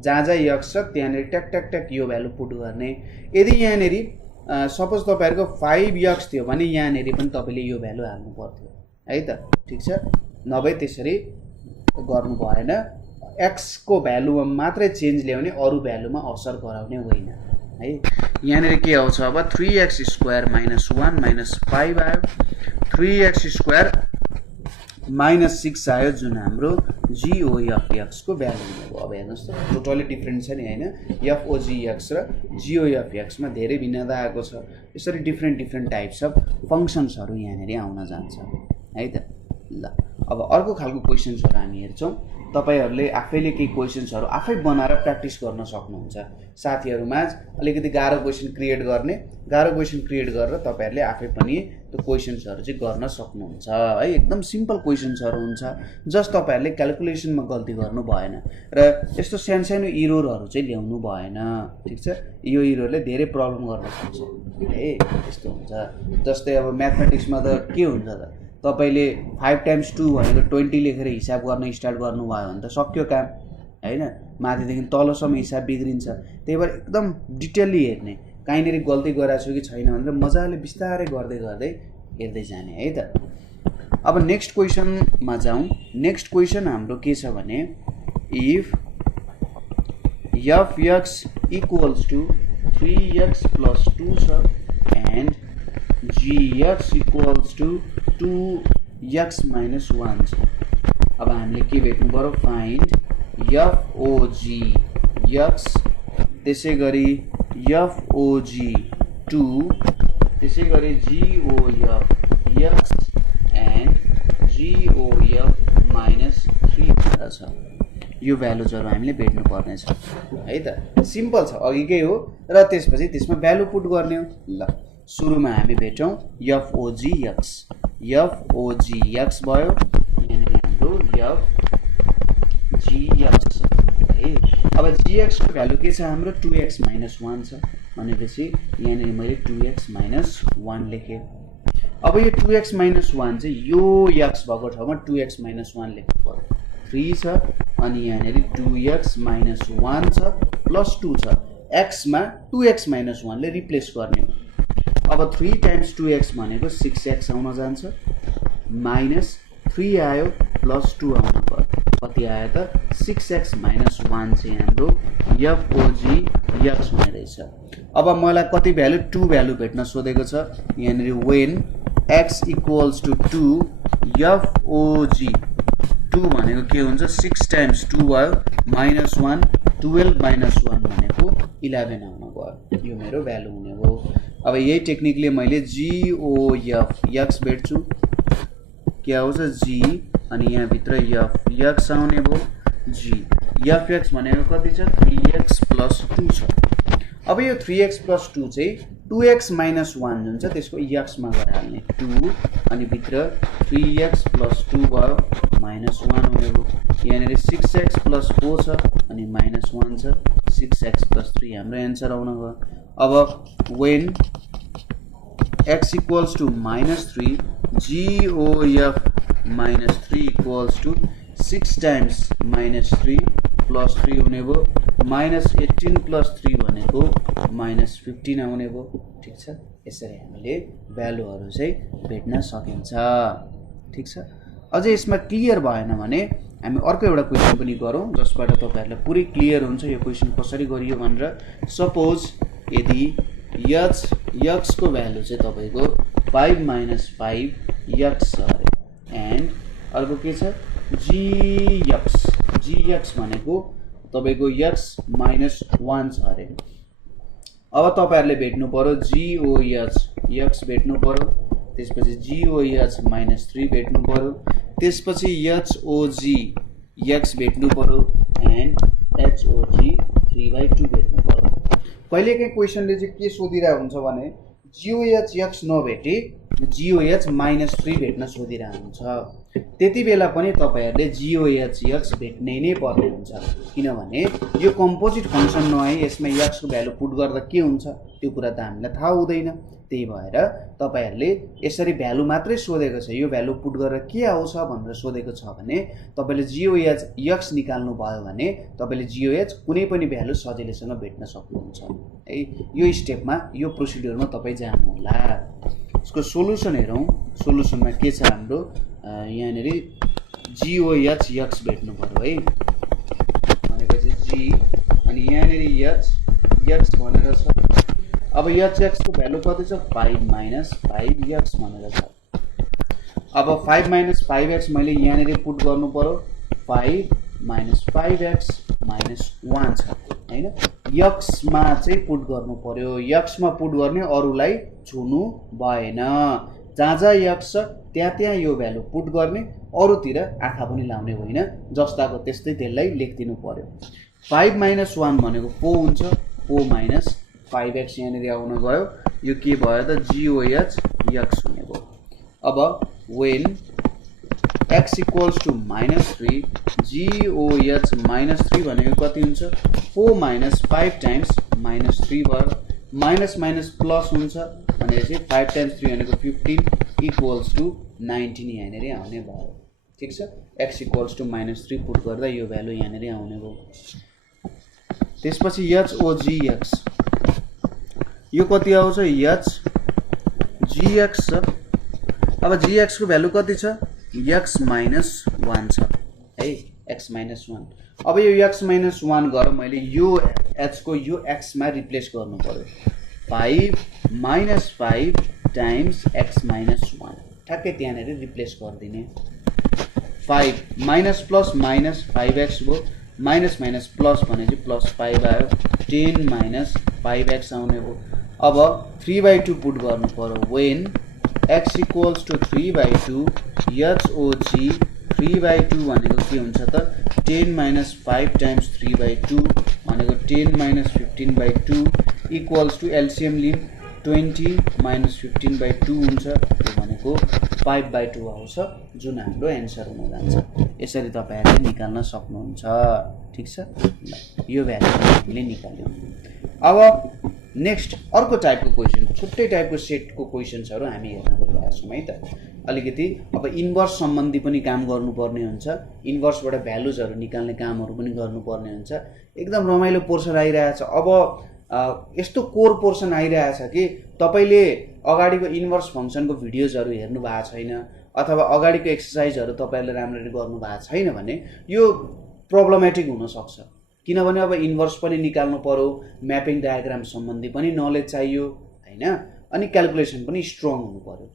जहाँ जहाँ x छ त्यहाँनेरि ट्याक ट्याक ट्याक यो भ्यालु पुट गर्ने। यदि यहाँनेरि सपोज तपाईहरुको 5x थियो भने यहाँनेरि पनि तपाईले यो भ्यालु हाल्नु पर्थ्यो है त, ठीक छ। नभए त्यसरी गर्नु भएन। x को भ्यालुमा मात्रै चेन्ज ल्याउने, अरु भ्यालुमा असर गराउने होइन है। यहाँनेरि के आउँछ अब 3x स्क्वायर माइनस 1 माइनस 5 आयो। 3x स्क्वायर माइनस 6 आयो जुन हाम्रो GOF को भ्यालु हो। अब हेर्नुस् त टोटली डिफरेन्ट छ नि हैन। FOG र GOF मा धेरै भिन्नता आएको छ। यसरी डिफरेन्ट टाइप्स अफ फंक्शन्सहरु यहाँनेरि आउन जान्छ है त। ल अब अर्को खालको क्वेशन्सहरु हामी हेर्छौं। तपाईहरुले आफैले केही क्वेशन्सहरु आफै बनाएर प्र्याक्टिस गर्न सक्नुहुन्छ। साथीहरुमा अलिकति गाह्रो क्वेशन क्रिएट गर्ने, गाह्रो क्वेशन क्रिएट गरेर तपाईहरुले आफै पनि त्यो क्वेशन्सहरु चाहिँ गर्न सक्नुहुन्छ है। एकदम सिम्पल क्वेशन्सहरु हुन्छ, जस्ट तपाईहरुले क्याल्कुलेसनमा गल्ती गर्नु भएन र यस्तो सानो एररहरु चाहिँ ल्याउनु भएन, ठीक छ। यो एररले धेरै प्रब्लम गर्न सक्छ है, यस्तो हुन्छ। जस्तै अब म्याथमेटिक्समा त के हुन्छ त, तपाईले 5 टाइम्स 2 भनेको 20 लेखेर हिसाब गर्न स्टार्ट गर्नु भयो भने त सक्यो काम हैन। माथिदेखि तलसम्म हिसाब बिग्रिन्छ। त्यही भएर एकदम डिटेलली हेर्ने, कहीँनेरि गल्ती गरेको छु कि छैन भनेर मजाले बिस्तारै गर्दै गर्दै हेर्दै जाने है त। अब नेक्स्ट क्वेशनमा जाउँ। नेक्स्ट क्वेशन हाम्रो के छ भने if fx equals to 3x plus 2 छ and gx equals to 2x minus 1 छ। अब हामीले के भेट्नु पर्यो, फाइन्ड FOG x, त्यसै गरी FOG2, त्यसै गरी GOF x and GOF minus 3 छ। यो भ्यालुजहरु हामीले भेट्नु पर्ने छ है त। सिम्पल छ, अघिकै हो र त्यसपछि त्यसमा भ्यालु पुट गर्ने हो। ल सुरुमा हामी भेटौं FOG x भयो। यहाँनेरि हाम्रो FGX है। अब gx को भ्यालु के छ हाम्रो 2x माइनस 1 छ भनेपछि यहाँनेरि मैले 2x माइनस 1 लेखे। अब यो 2x माइनस 1 चाहिँ यो x भएको ठाउँमा 2x माइनस 1 लेख्नु पर्यो। 3 छ अनि यहाँनेरि 2x माइनस 1 छ प्लस 2 छ। x मा 2x माइनस 1 ले रिप्लेस गर्ने हो। अब 3 टाइम्स 2x भनेको 6x आउन जान्छ, माइनस 3 आयो प्लस 2 आउनु पर्यो। कति आयो त 6x माइनस 1 चाहिँ हाम्रो FOG x हुने रहेछ। अब मलाई कति भ्यालु 2 भ्यालु भेट्न सोधेको छ। यहाँनेरि when x equals to 2 FOG 2 भनेको के हुन्छ 6 टाइम्स 2 भयो -1 12 -1 भनेको 11 आउन गयो यो मेरो भ्यालु हुने हो अब यही टेक्निकले मैले GOF x भेट्छु के आउँछ g अनि यहाँ भित्र f x आउने भयो g fx भनेको कति छ 3x + 2 छ अब यो 3x + 2 चाहिँ 2x - 1 जुन छ त्यसको x मा गएर हाल्ने 2 अनि भित्र 3x + 2 भयो -1 हुने भयो यहाँ 6x + 4 छ अनि -1 छ 6x + 3 हाम्रो आन्सर आउन गयो अब when x equals to -3 GOF -3 equals to 6 times -3 plus 3 हुने भयो -18 plus 3 भनेको -15 आउने भयो ठीक छ यसरी हामीले भ्यालुहरु चाहिँ भेट्न सकिन्छ ठीक छ अझै यसमा क्लियर भएन भने हामी अर्को एउटा क्वेशन पनि गरौँ जसबाट तपाईहरुलाई पुरै क्लियर हुन्छ यो क्वेशन कसरी गरियो भनेर सपोज यदि x को भ्यालु चाहिँ तपाईको 5 - 5x छ अरे एन्ड अर्को के छ gx भनेको तपाईको x - 1 छ अरे अब तपाईहरुले भेट्नु पर्यो GOH x भेट्नु पर्यो त्यसपछि GOH -3 भेट्नु पर्यो त्यसपछि HOG x भेट्नु पर्यो एन्ड HOG 3/2 भेट्नु पर्यो कहिलेकाहीँ क्वेशनले चाहिँ के सोधिरा हुन्छ भने GOH x नभेटी GOH -3 भेट्न सोधिरा हुन्छ त्यति बेला पनि तपाईहरुले GOH x भेट्नै नै पर्ने हुन्छ किनभने यो कम्पोजिट फंक्सन नआए यसमा x को भ्यालु पुट गर्दा के हुन्छ त्यो कुरा त हामीलाई थाहा हुँदैन त्यही भएर तपाईहरुले यसरी भ्यालु मात्रै सोधेको छ यो भ्यालु पुट गरेर के आउँछ भनेर सोधेको छ भने तपाईले GOH x निकाल्नु भयो भने तपाईले GOH कुनै पनि भ्यालु सजिलैसँग भेट्न सक्नुहुन्छ है यो स्टेपमा यो प्रोसिड्युरमा तपाई जान्नु होला यसको सोलुसन हेरौं सोलुसनमा के छ हाम्रो यहाँ नेरी GOH x भेट्नु पर्यो है भनेपछि g अनि यहाँ नेरी h x भनेर छ अब h को भ्यालु कति छ 5 - 5x भनेर छ अब 5 - 5x मैले यहाँ नेरी पुट गर्नु पर्यो 5 - 5x - 1 छ हैन x मा चाहिँ पुट गर्नु पर्यो x मा पुट गर्ने अरुलाई छुनु भएन जहाँ x छ त्यहाँ यो भ्यालु पुट गर्ने अरुतिर आँखा पनि लाउने होइन जस्ताको त्यस्तै त्यसलाई लेख्दिनु पर्यो 5 - 1 भनेको 4 हुन्छ 4 - 5x यहाँ नेरी आउन गयो यो के भयो त GOH x हुने भयो अब when x equals to -3 GOH -3 भनेको कति हुन्छ 4 - 5 times -3 भयो माइनस प्लस हुन्छ भनेपछि 5 times 3 भनेको 15 equals to 19 यहाँ नेरी आउने भयो ठीक छ x equals to -3 पुट गर्दा यो भ्यालु यहाँ नेरी आउने भयो त्यसपछि HOG x यो कति आउँछ gx छ अब gx को भ्यालु कति छ x - 1 छ है x - 1 अब यो x - 1 गरे मैले यो h को यो x मा रिप्लेस गर्नु पर्यो 5 - 5 times x - 1 ठ्याक्कै त्यहाँ नेरी रिप्लेस गर्दिने 5 माइनस प्लस माइनस 5x भयो माइनस प्लस भनेपछि प्लस 5 आयो 10 - 5x आउने भयो अब 3/2 पुट गर्नु पर्यो when x equals to 3/2 HOG 3/2 भनेको के हुन्छ त 10 - 5 times 3/2 भनेको 10 - 15/2 equals to LCM लिम 20 - 15/2 हुन्छ त्यो भनेको 5/2 आउँछ जुन हाम्रो आन्सर हुन जान्छ यसरी तपाईहरुले निकाल्न सक्नुहुन्छ ठीक छ यो भ्यालु हामीले निकाल्यौं अब नेक्स्ट अर्को टाइपको क्वेशन छुट्टै टाइपको सेटको क्वेशन्सहरु हामी हेर्न गइरहेका छौं है त अलिकति अब इन्भर्स सम्बन्धी पनि काम गर्नुपर्ने हुन्छ इन्भर्सबाट भ्यालुजहरु निकाल्ने कामहरु पनि गर्नुपर्ने हुन्छ एकदम रमाइलो पोर्सन आइरहेछ अब यस्तो कोर पोर्सन आइरहेछ कि तपाईले अगाडिको इन्भर्स फंक्सनको भिडियोजहरु हेर्नु भएको छैन अथवा अगाडिको एक्सरसाइजहरु तपाईहरुले राम्ररी गर्नु भएको छैन भने यो प्रब्लमेटिक हुन सक्छ किनभने अब इन्भर्स पनि निकाल्नु पर्यो म्यापिङ डायग्राम सम्बन्धी पनि नलेज चाहियो हैन अनि क्याल्कुलेसन पनि स्ट्रङ हुनु पर्यो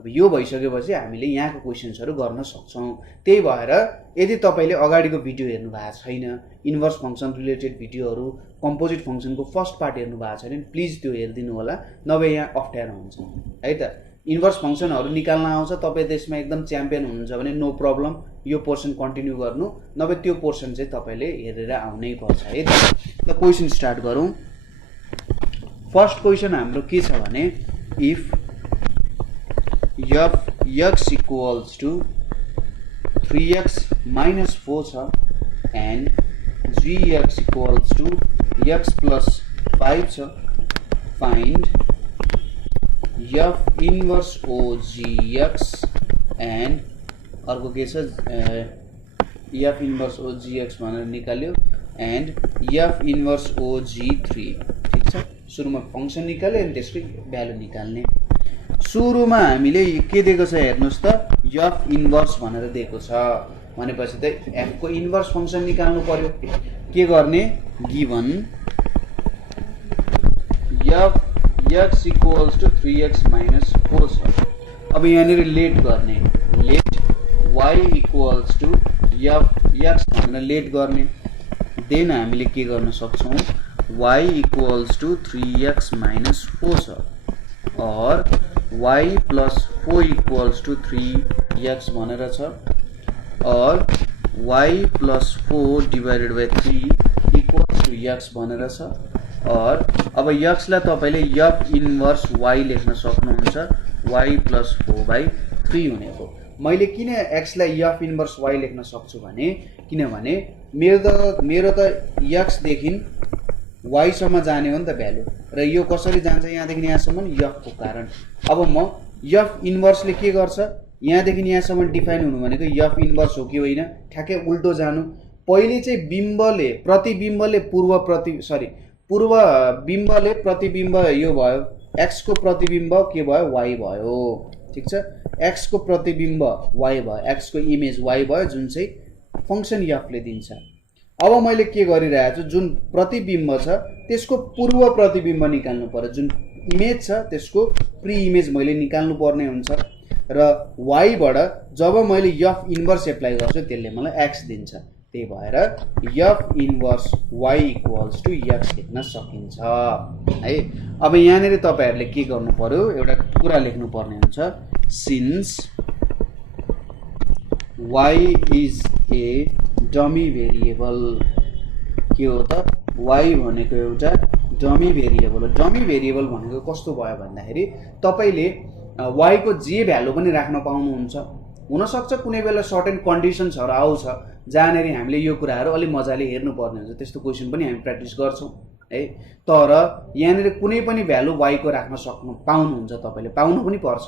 अब यो भइसकेपछि हामीले यहाँको क्वेसन्सहरू गर्न सक्छौँ। त्यही भएर यदि तपाईँले अगाडिको भिडियो हेर्नु भएको छैन, इन्भर्स फङ्सन रिलेटेड भिडियोहरू, कम्पोजिट फङ्सनको फर्स्ट पार्ट हेर्नु भएको छैन भने प्लिज त्यो हेरिदिनु होला, नभए यहाँ अप्ठ्यारो हुन्छ है त। इन्भर्स फङ्सनहरू निकाल्न आउँछ, तपाईँ त्यसमा एकदम च्याम्पियन हुनुहुन्छ भने नो प्रब्लम, यो पोर्सन कन्टिन्यू गर्नु, नभए त्यो पोर्सन चाहिँ तपाईँले हेरेर आउनै पर्छ है त। ल क्वेसन स्टार्ट गरौँ। फर्स्ट क्वेसन हाम्रो के छ भने if f x equals to 3x minus 4 छ and gx equals to x plus 5 छ, find f inverse ogx and अर्को के छ f inverse ogx भनेर निकाल्यो and f inverse og3। ठीक छ, सुरुमा फंक्सन निकाल्यो अनि त्यसको भ्यालु निकाल्ने। सुरुमा हामीले के दिएको छ हेर्नुस् त, f इन्भर्स भनेर दिएको छ भनेपछि त f को इन्भर्स फंक्सन निकाल्नु पर्यो। के गर्ने, given f x equals to 3x minus 4 छ। अब यहाँनिर लेट गर्ने, let y equals to f x भनेर लेट गर्ने। देन हामीले के गर्न सक्छौँ, y equals to 3x minus 4 छ और y plus 4 equals two 3x भनेर छ और y plus 4 divided by 3 equals to x भनेर छ और अब x लाई तपाईले f इन्भर्स y लेख्न सक्नुहुन्छ, y प्लस 4 बाई 3 हुने हो। मैले किन x लाई f इन्भर्स y लेख्न सक्छु भने किनभने मेरो त x देखि y सम्म जाने हो नि त भ्यालु, र यो कसरी जान्छ यहाँदेखि यहाँसम्म, f को कारण। अब म f इन्भर्सले के गर्छ, यहाँदेखि यहाँसम्म डिफाइन हुनु भनेको f इन्भर्स हो कि होइन, ठ्याक्कै उल्टो जानु। पहिले चाहिँ बिम्बले प्रतिबिम्बले पूर्व बिम्बले प्रतिबिम्ब यो भयो, x को प्रतिबिम्ब के भयो, y भयो। ठीक छ, x को प्रतिबिम्ब y भयो, x को इमेज y भयो जुन चाहिँ फंक्सन f ले दिन्छ। अब मैले के गरिरहेको छु, जुन प्रतिबिम्ब छ त्यसको पूर्व प्रतिबिम्ब निकाल्नु पर्यो, जुन इमेज छ त्यसको प्री इमेज मैले निकाल्नु पर्ने हुन्छ र y बाट जब मैले f इन्भर्स एप्लाई गर्छु त्यसले मलाई x दिन्छ। त्यही भएर f inverse y equals to x लेख्न सकिन्छ है। अब यहाँनिर तपाईहरुले के गर्नु पर्यो, एउटा कुरा लेख्नु पर्ने हुन्छ, since y is a dummy variable. के हो त, y भनेको एउटा डमी भेरिएबल हो। डमी भेरिएबल भनेको कस्तो भयो भन्दाखेरि तपाईले y को जे भ्यालु पनि राख्न पाउनुहुन्छ। हुन सक्छ कुनै बेला सर्टेन कन्डिसन्सहरु आउँछ जहाँनेरि हामीले यो कुराहरु अलि मजाले हेर्नु पर्ने हुन्छ, त्यस्तो क्वेशन पनि हामी प्र्याक्टिस गर्छौं है। तर यहाँनेरि कुनै पनि भ्यालु y को राख्न सक्नु पाउनुहुन्छ, तपाईले पाउनु पनि पर्छ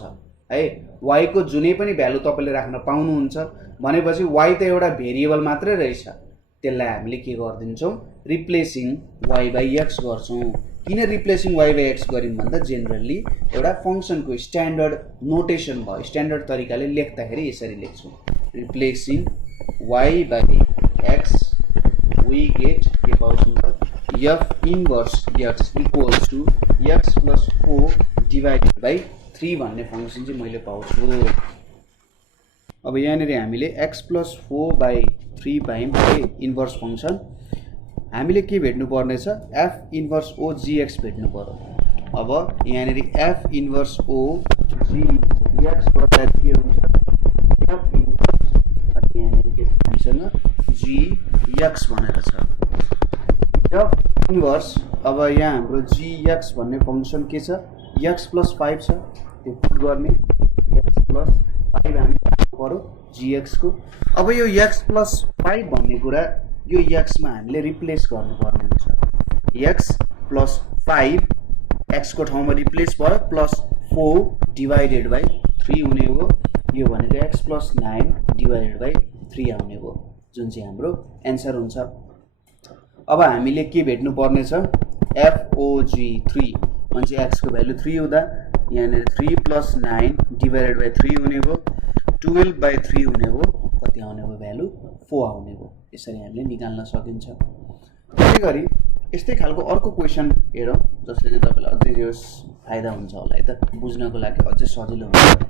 है। y को जुनै पनि भ्यालु तपाईले राख्न पाउनुहुन्छ भनेपछि y त एउटा भेरिएबल मात्रै रहेछ, त्यसलाई हामीले के गर्दिन्छौं, रिप्लेसिङ y बाइ x गर्छौं। किन रिप्लेसिङ y बाइ x गरिन् भन्दा जेनरली एउटा फंक्सनको स्ट्यान्डर्ड नोटेसन भयो, स्ट्यान्डर्ड तरिकाले लेख्दाखेरि यसरी लेख्छौं, replacing y by x we get के पाउँछौं त, f inverse x equals to x plus 4 divided by 3 भन्ने फंक्सन चाहिँ मैले पाउँछु। अब यहाँनेरि हामीले x प्लस 4 बाइ 3 पायौं है, इन्भर्स फंक्सन। हामीले के भेट्नु पर्ने छ, f इन्भर्स o gx भेट्नु पर्यो। अब यहाँनेरि f इन्भर्स o gx गर्दा के हुन्छ, f इन्भर्स यहाँनेरि के छ हामीसँग gx भनेर छ, f इन्भर्स। अब यहाँ हाम्रो gx भन्ने फंक्सन के छ, x प्लस 5 छ, त्यो पुट गर्ने, x प्लस 5 हामी पर्यो gx को। अब यो x प्लस 5 भन्ने कुरा यो x मा हामीले रिप्लेस गर्नुपर्ने हुन्छ। x प्लस 5 x को ठाउँमा रिप्लेस भयो, प्लस 4 डिवाइडेड बाइ 3 हुने हो। यो भनेको x प्लस 9 डिवाइडेड बाइ 3 आउने हो, जुन चाहिँ हाम्रो एन्सर हुन्छ। अब हामीले के भेट्नु पर्ने छ, FOG3 मान्छे x को भ्यालु 3 हुँदा यहाँनिर 3 प्लस 9 डिवाइडेड बाइ 3 हुने हो, 12 बाइ 3 हुने हो, कति आउने हो भ्यालु, 4 आउने हो। यसरी हामीले निकाल्न सकिन्छ। त्यसैगरी यस्तै खालको अर्को क्वेशन हेरौँ जसले चाहिँ तपाईलाई अझै फाइदा हुन्छ होला है त, बुझ्नको लागि अझै सजिलो हुन्छ।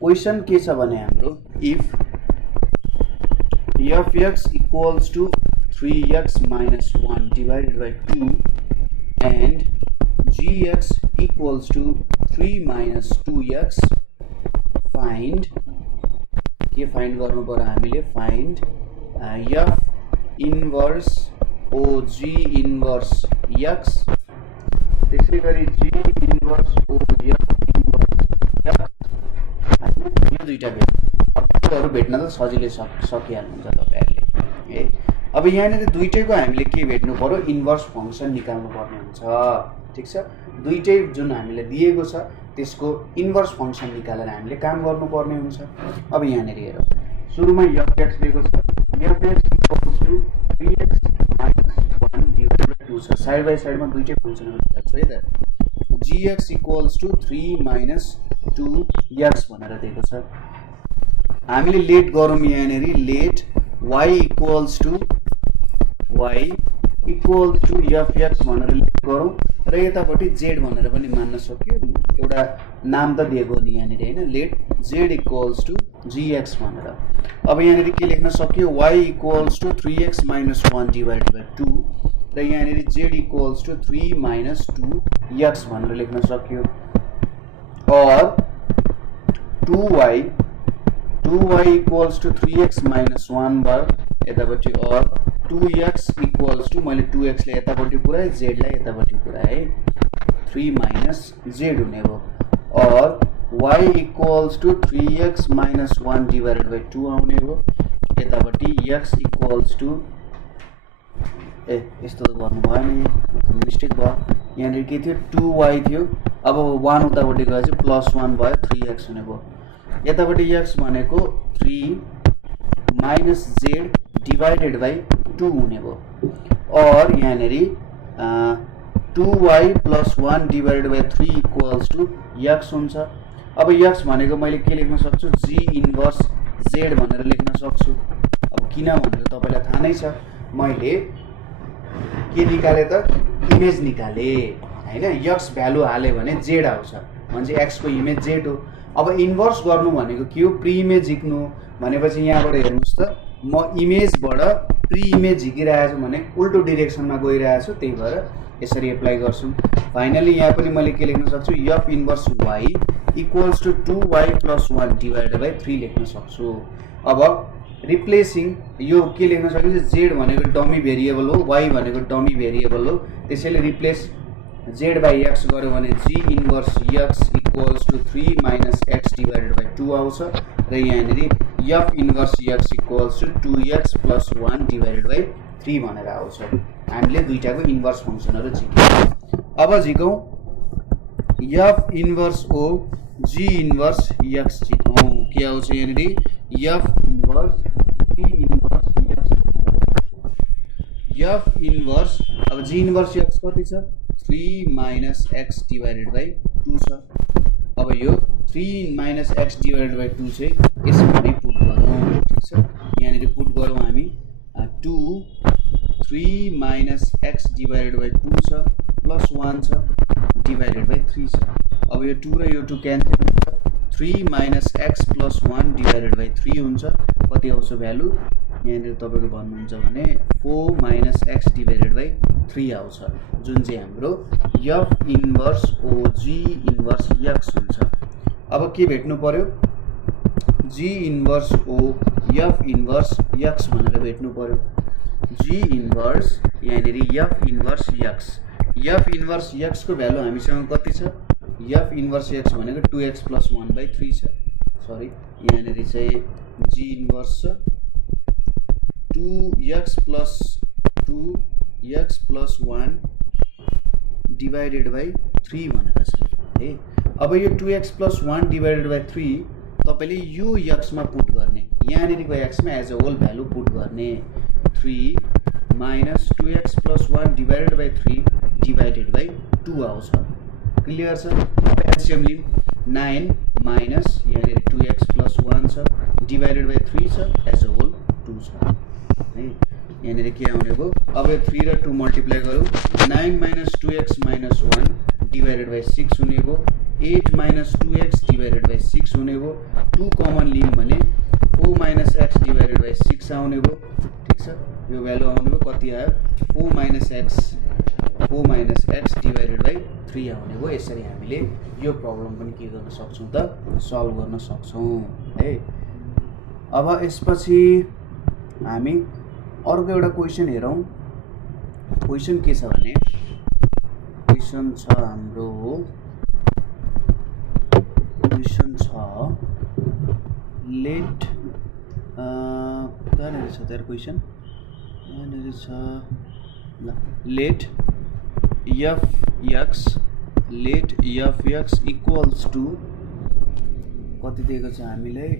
क्वेसन के छ भने हाम्रो if fx equals to 3x minus 1 divided by 2 and gx equals to 3 minus 2x find के फाइन्ड गर्नु पर्यो हामीले find f inverse o g inverse x त्यसै गरी g inverse o f inverse x यो दुईटा भेट्नु भेट्न त सजिलै सकिहाल्नुहुन्छ तपाईहरुले अब यहाँनिर दुईटैको हामीले के भेट्नु पर्यो इन्भर्स फंक्सन निकाल्नु पर्ने हुन्छ ठीक छ दुईटै जुन हामीले दिएको छ त्यसको इन्भर्स फंक्सन निकालेर हामीले काम गर्नुपर्ने हुन्छ अब यहाँनिर हेरौँ सुरुमा fx दिएको छ fx equals to 3x - 1 divided by 2 छ साइड बाइ साइडमा दुईटै फंक्सनहरु निकाल्छु है त gx इक्वल्स टु 3 - 2x भनेर दिएको छ हामीले लेट गरौँ यहाँनिर let y equals to fx भनेर लेट गरौँ र यतापट्टि z भनेर पनि मान्न सक्यो एउटा नाम त दिएको नि यहाँनिर हैन let z equals to gx भनेर अब यहाँनिर के लेख्न सक्यो y equals to 3x - 1 divided by 2 र यहाँनिर z इक्वल्स टु 3 - 2x भनेर लेख्न सक्यो और 2y इक्वल्स टु 3x - 1 भयो यतापट्टि और 2x इक्वल्स टु मैले 2x लाई यतापट्टि पुराए z लाई यतापट्टि पुराए 3 - z हुने भयो और y equals to 3x - 1 divided by 2 आउने भयो यतापट्टि x इक्वल्स टु यस्तो त गर्नु भएन मिस्टेक भयो यहाँनिर के थियो 2y थियो अब 1 उतापट्टि गएपछि +1 भयो 3x हुने भयो यतापट्टि x भनेको 3 - z डिवाइडेड बाइ 2 हुने भयो और यहाँनिर 2y + 1 divided by 3 equals to x हुन्छ अब x भनेको मैले के लेख्न सक्छु g इन्भर्स z भनेर लेख्न सक्छु अब किन भनेर तपाईलाई थाहा नै छ मैले के निकाले त इमेज निकाले हैन x भ्यालु हाले भने z आउँछ म्हणजे x को इमेज z हो अब इन्भर्स गर्नु भनेको के हो प्री इमेज झिक्नु भनेपछि यहाँबाट हेर्नुस् त म इमेजबाट प्री इमेज झिकिरहेको छु भने उल्टो डाइरेक्सनमा गइरहेको छु त्यही भएर यसरी एप्लाई गर्छु फाइनली यहाँ पनि मैले के लेख्न सक्छु f inverse y equals to 2y + 1 divided by 3 लेख्न सक्छु अब रिप्लेसिङ यो के लेख्न सकिन्छ z भनेको डमी भेरिएबल हो y भनेको डमी भेरिएबल हो त्यसैले रिप्लेस z बाइ x गर्यो भने g inverse x equals to 3 - x divided by 2 आउँछ र यहाँनिर f inverse x equals to 2x + 1 divided by 3 भनेर आउँछ हामीले दुईटाको इन्भर्स फंक्सनहरु झिक्यौं अब झिकौं f inverse o g inverse x झिकौं के आउँछ यहाँनिर f inverse g inverse x f inverse अब g इन्भर्स x कति छ 3 - x डिवाइडेड बाइ 2 छ अब यो 3 - x डिवाइडेड बाइ 2 चाहिँ यसरी पुट गरौँ ठीक छ यहाँनिर पुट गरौँ हामी 2 3 - x डिवाइडेड बाइ 2 छ प्लस 1 छ डिवाइडेड बाइ 3 छ अब यो 2 र यो 2 क्यान्सल हुन्छ 3 - x + 1 डिवाइडेड बाइ 3 हुन्छ कति आउँछ भ्यालु यहाँनिर तपाईको भन्नुहुन्छ भने 4 - x डिवाइडेड बाइ 3 आउँछ जुन चाहिँ हाम्रो f inverse o g inverse x हुन्छ अब के भेट्नु पर्यो g inverse o f inverse x भनेर भेट्नु पर्यो g इन्भर्स यहाँनिर f इन्भर्स x को भ्यालु हामीसँग कति छ f इन्भर्स x भनेको 2x + 1 बाइ 3 छ सरी यहाँनिर चाहिँ g इन्भर्स छ 2x + 1 डिवाइडेड बाइ 3 भनेर छ है अब यो 2x + 1 डिवाइडेड बाइ 3 तपाईले यो x मा पुट गर्ने यहाँनिरको x मा as a whole value put गर्ने 3 - 2x + 1 divided by 3 divided by 2 आउँछ क्लियर छ अब एलसीएम लिम 9 माइनस यहाँनिर 2x + 1 छ डिवाइडेड बाइ 3 छ एज अ होल 2 छ है यहाँनिर के आउने भयो अब यो 3 र 2 मल्टिप्लाई गरौँ 9 - 2x - 1 डिवाइडेड बाइ 6 हुने भयो 8 minus 2x divided by 6 हुने भयो 2 कमन लियौं भने 4 minus x divided by 6 आउने भयो ठीक छ यो भ्यालु आउने भयो कति आयो 4 minus x divided by 3 आउने भयो यसरी हामीले यो प्रब्लम पनि के गर्न सक्छौं त सल्भ गर्न सक्छौं है अब यसपछि हामी अर्को एउटा क्वेशन हेरौं क्वेशन के छ भने क्वेशन छ हाम्रो क्वेशन छ लेट कहाँनिर छ त क्वेशन यहाँनिर छ ल लेट f(x) इक्वल्स टु कति दिएको छ हामीलाई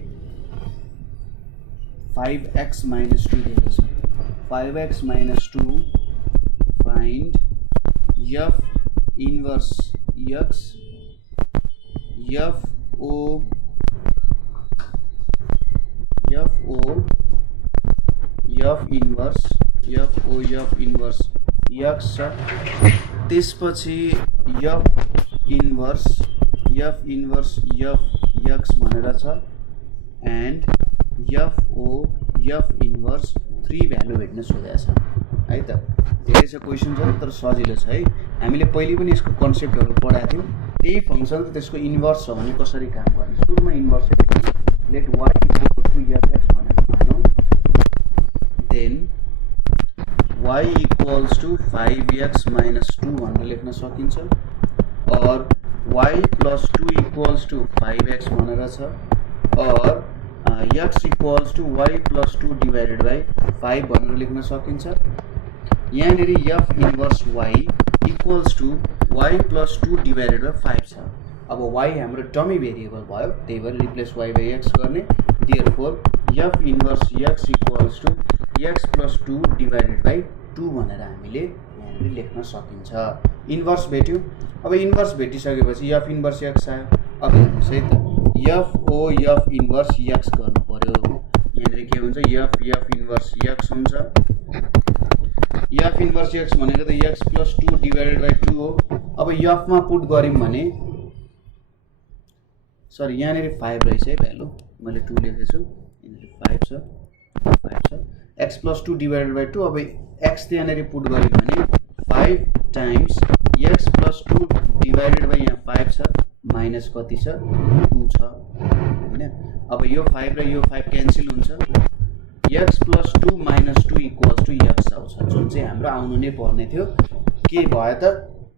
5x minus 2 दिएको छ 5x minus 2 find f inverse x f inverse x छ त्यसपछि f inverse x भनेर छ and f inverse 3 भ्यालु भेट्न सोधेको छ है त धेरै छ क्वेशन छ तर सजिलो छ है हामीले पहिले पनि यसको कन्सेप्टहरु पढाएको थियौ त्यही फंक्सन त त्यसको इन्भर्स छ भने कसरी काम गर्ने सुरुमा inverse let y equal to fx भनेको मानौं then y equals to 5x minus 2 भनेर लेख्न सकिन्छ और y plus 2 equals to 5x भनेर छ और x equals to y plus 2 divided by 5 भनेर लेख्न सकिन्छ यहाँनेरि f inverse y equals to y plus 2 divided by 5 छ अब y हाम्रो डमी भेरिएबल भयो त्यही भएर रिप्लेस y by x गर्ने therefore f inverse x equals to x plus 2 divided by 2 भनेर हामीले यहाँनेरि लेख्न सकिन्छ इन्भर्स भेट्यौ अब इन्भर्स भेटिसकेपछि f inverse x आयो अब हेर्नुस् है त f inverse x गर्नु पर्यो यहाँनेरि के हुन्छ f inverse x हुन्छ f inverse x भनेको त x plus 2 divided by 2 हो अब f मा पुट गर्यौं भने सरी यहाँनेरि 5 रहेछ है भ्यालु मैले 2 लेखेछु यहाँनेरि 5 छ x plus 2 divided by 2 अब x यहाँनेरि पुट गर्यौं भने 5 times x plus 2 divided by यहाँ 5 छ माइनस कति छ 2 छ हैन अब यो 5 र यो 5 क्यान्सल हुन्छ x plus 2 minus 2 equals to x आउँछ जुन चाहिँ हाम्रो आउनु नै पर्ने थियो के भयो त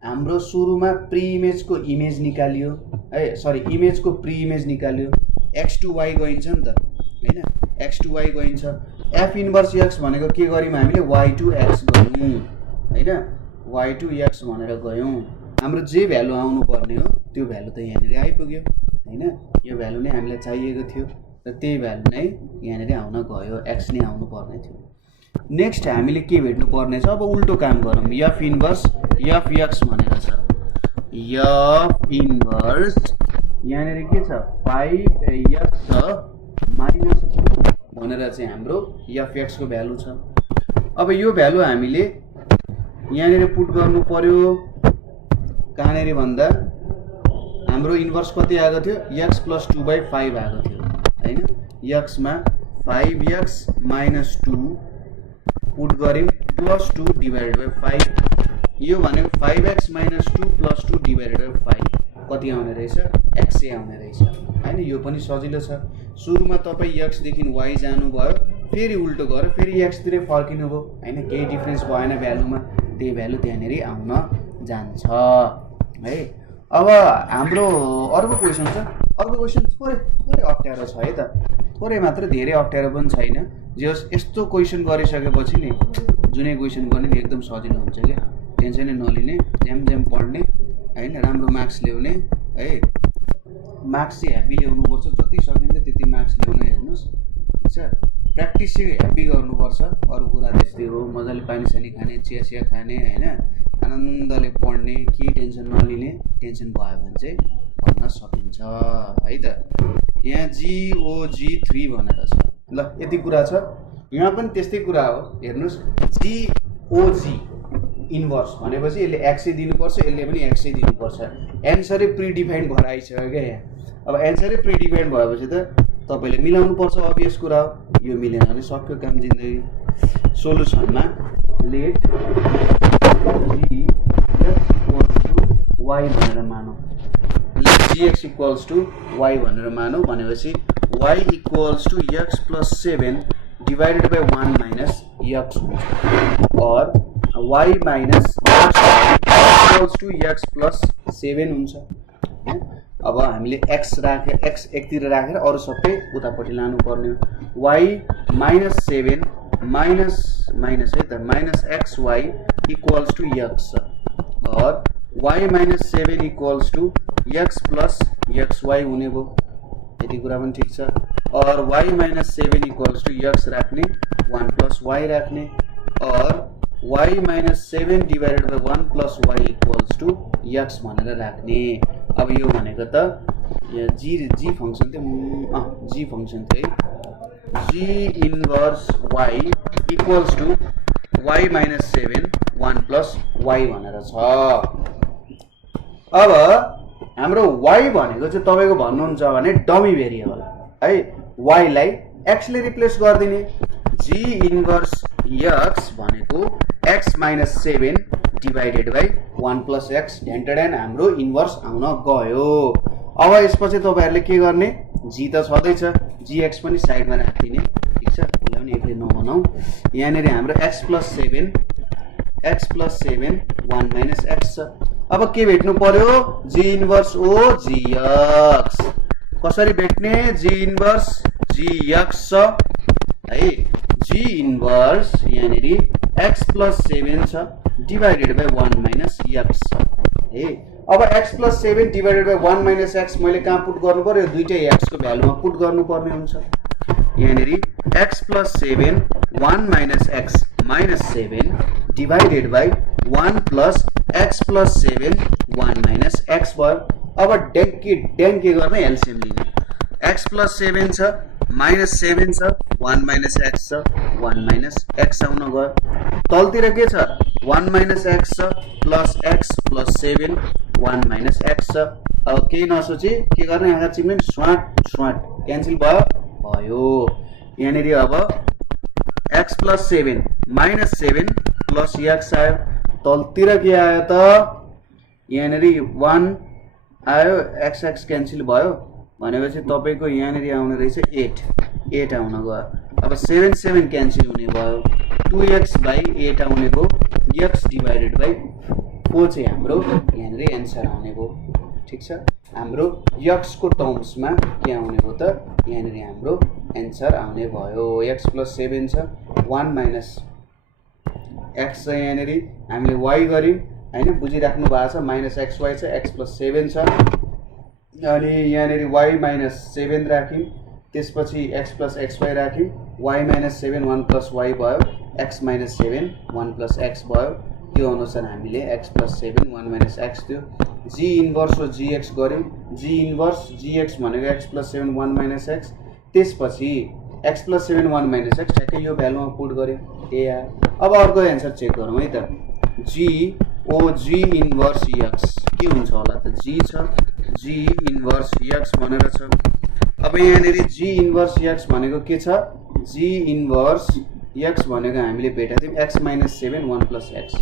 हाम्रो सुरुमा प्री इमेज को इमेज निकालियो है सरी इमेज को प्री इमेज निकालियो x to y गइन्छ नि त हैन x to y गइन्छ f inverse x भनेको के गर्यौं हामीले y to x गर्यौं हैन y to x भनेर गयौं हाम्रो जे भ्यालु आउनु पर्ने हो त्यो भ्यालु त यहाँनेरि आइपुग्यो हैन यो भ्यालु नै हामीलाई चाहिएको थियो र त्यही भ्यालु नै यहाँनेरि आउन गयो x नै आउनु पर्ने थियो नेक्स्ट हामीले के भेट्नु पर्ने छ अब उल्टो काम गरौँ f इन्भर्स fx भनेर छ f इन्भर्स यहाँनेरि के छ 5x माइनस 2 भनेर चाहिँ हाम्रो fx को भ्यालु छ अब यो भ्यालु हामीले यहाँनेरि पुट गर्नु पर्यो कहाँनेरि भन्दा हाम्रो इन्भर्स कति आएको थियो x plus 2 by 5 आएको थियो हैन x मा 5x minus 2 पुट गर्यौं plus 2 divided by 5 यो भनेको 5x minus 2 plus 2 divided by 5 कति आउने रहेछ x आउने रहेछ हैन यो पनि सजिलो छ सुरुमा तपाई x देखि y जानु भयो फेरि उल्टो गरे फेरि x तिरै फर्किनु भयो हैन केही डिफरेन्स भएन भ्यालुमा त्यही भ्यालु त्यहाँनेरि आउन जान्छ है अब हाम्रो अर्को क्वेशन छ अर्को क्वेशन थोरै अप्ठ्यारो छ है त थोरै मात्र धेरै अप्ठ्यारो पनि छैन जे यस्तो क्वेशन गरिसकेपछि नि जुनै क्वेशन गर्ने नि एकदम सजिलो हुन्छ के टेन्सनै नलिने ज्याम पढ्ने हैन राम्रो मार्क्स ल्याउने है मार्क्स चाहिँ ह्यापी ल्याउनु पर्छ जति सकिन्छ त्यति मार्क्स ल्याउन हेर्नुस् ठीक छ प्र्याक्टिस चाहिँ ह्यापी गर्नुपर्छ अरु कुरा त्यस्तै हो मजाले पानी सानी खाने चिया खाने हैन आनन्दले पढ्ने के टेन्सन नलिने टेन्सन भयो भने चाहिँ पढ्न सकिन्छ है त यहाँ GOG3 भनेर छ ल यति कुरा छ यहाँ पनि त्यस्तै कुरा हो हेर्नुस् GOG इन्भर्स भनेपछि यसले एक्सै दिनुपर्छ, यसले पनि एक्सै दिनुपर्छ। एन्सरै प्रिडिफाइन्ड भएर आइसक्यो क्या यहाँ। अब एन्सरै प्रिडिफाइन्ड भएपछि त तपाईँले मिलाउनु पर्छ, अभियस कुरा हो। यो मिलेन भने सक्यो काम जिन्दगी। सोलुसनमा लेट जी वाई भनेर मानौँ, let G X equals to Y भनेर मानौँ भनेपछि Y equals to x plus 7 divided by 1 minus X हुन्छ, और Y minus equals to x plus 7 हुन्छ। अब हामीले एक्स राखेर एक्स एकतिर राखेर अरू सबै उतापट्टि लानुपर्ने हो। वाई माइनस 7 माइनस माइनस है त minus x y equals to x, और Y minus 7 equals to x plus x y हुने भयो। यति कुरा पनि ठिक छ। और Y minus 7 equals to x राख्ने, 1 प्लस वाई राख्ने, और Y minus 7 divided by 1 plus y equals to x भनेर राख्ने। अब यो भनेको त यहाँ जी फङ्सन थियो, जी फङ्सन थियो है। G inverse y equals to y minus 7 1 plus y भनेर छ। अब हाम्रो वाई भनेको चाहिँ तपाईँको भन्नुहुन्छ भने डमी भेरिएबल है, वाईलाई एक्सले रिप्लेस गरिदिने। जी इन्भर्स एक्स भनेको x minus 7 divided by 1 plus x ढेन्टेडेन हाम्रो इन्भर्स आउन गयो। अब यसपछि तपाईँहरूले के गर्ने, जी त छँदैछ, जी एक्स पनि साइडमा राखिदिने, ठिक छ। उसलाई पनि एक्लै नबनाऊ। यहाँनिर हाम्रो एक्स प्लस 7 1 माइनस एक्स छ। अब के भेट्नु पर्यो, जी इन्भर्स ओ जी एक्स। कसरी भेट्ने, जी इन्भर्स जी एक्स छ है, जी इन्भर्स यहाँनिर एक्स प्लस 7 छ डिवाइडेड बाई 1 माइनस एक्स छ है। अब x plus 7 divided by 1 minus x मैले कहाँ पुट गर्नु पर्यो, दुईटै एक्सको भ्यालुमा पुट गर्नुपर्ने हुन्छ। यहाँनिर x plus 7 1 minus x minus 7 divided by 1 plus x plus 7 1 minus x भयो। अब ड्याङ के गर्ने, एलसिएम लिने। एक्स प्लस 7 छ माइनस 7 छ 1 माइनस एक्स छ 1 माइनस एक्स आउन गयो। तलतिर के छ, 1 माइनस एक्स छ plus x plus 7 1 minus x छ। अब केही नसोची के गर्ने, आँखा चिम्ने स्वाट स्वाट क्यान्सल भयो। यहाँनिर अब x plus 7 minus 7 plus x आयो, तलतिर के आयो त, यहाँनिर 1 आयो, एक्स एक्स क्यान्सल भयो भनेपछि तपाईँको यहाँनिर आउने रहेछ 8 आउन गयो। अब 7 7 क्यान्सल हुने भयो, 2x बाई 8 आउने भयो, एक्स डिवाइडेड बाई 4 चाहिँ हाम्रो यहाँनिर एन्सर आउने भयो। ठिक छ, हाम्रो एक्सको टर्म्समा के आउने भयो त, यहाँनिर हाम्रो एन्सर आउने भयो। एक्स प्लस 7 छ 1 माइनस एक्स छ, यहाँनिर हामीले वाई गऱ्यौँ होइन, बुझिराख्नु भएको छ। माइनस एक्स वाई छ, एक्स प्लस 7 छ, अनि यहाँनिर वाई माइनस 7 राख्यौँ, त्यसपछि एक्स प्लस एक्स वाई राख्यौँ, वाई माइनस 7 1 प्लस वाई भयो, एक्स माइनस 7 1 प्लस एक्स भयो। त्यो अनुसार हामीले एक्स प्लस 7 1 माइनस एक्स थियो। जी इन्भर्स हो जी एक्स गऱ्यौँ, जी इन्भर्स जी एक्स भनेको एक्स प्लस 7 1 माइनस एक्स, त्यसपछि एक्स प्लस 7 1 माइनस एक्स ठ्याक्कै यो भ्यालुमा पुट गऱ्यौँ, त्यही आयो। अब अर्को एन्सर चेक गरौँ है त, जी इन्भर्स एक्स के हुन्छ होला त, जी छ, जी इन्भर्स एक्स भनेर छ। अब यहाँनिर जी इन्भर्स एक्स भनेको के छ, जी इन्भर्स एक्स भनेको हामीले भेटेको थियौँ x minus 7 1 plus x,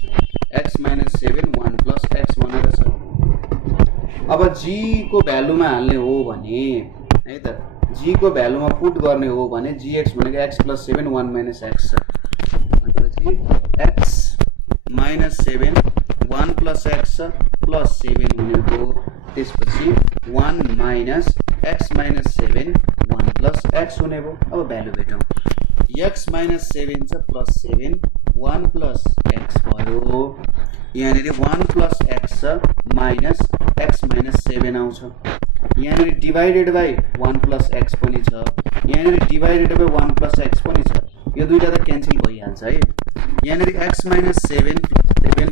x minus 7 1 plus x भनेर छ। अब जी को भ्यालुमा हाल्ने हो भने है त, जी को भ्यालुमा पुट गर्ने हो भने जी एक्स भनेको एक्स प्लस 7 1 माइनस एक्स छ भनेपछि एक्स माइनस 7 1 प्लस एक्स छ प्लस 7 हुने हो, त्यसपछि 1 minus x minus 7 1 plus x हुने भयो। अब भ्यालु भेटौँ, एक्स माइनस 7 छ प्लस 7 1 प्लस एक्स भयो, यहाँनिर 1 प्लस एक्स छ माइनस एक्स माइनस 7 आउँछ, यहाँनिर डिवाइडेड बाई 1 प्लस एक्स पनि छ, यहाँनिर डिवाइडेड बाई 1 प्लस एक्स पनि छ। यो दुईटा त क्यान्सल भइहाल्छ है। यहाँनिर एक्स माइनस 7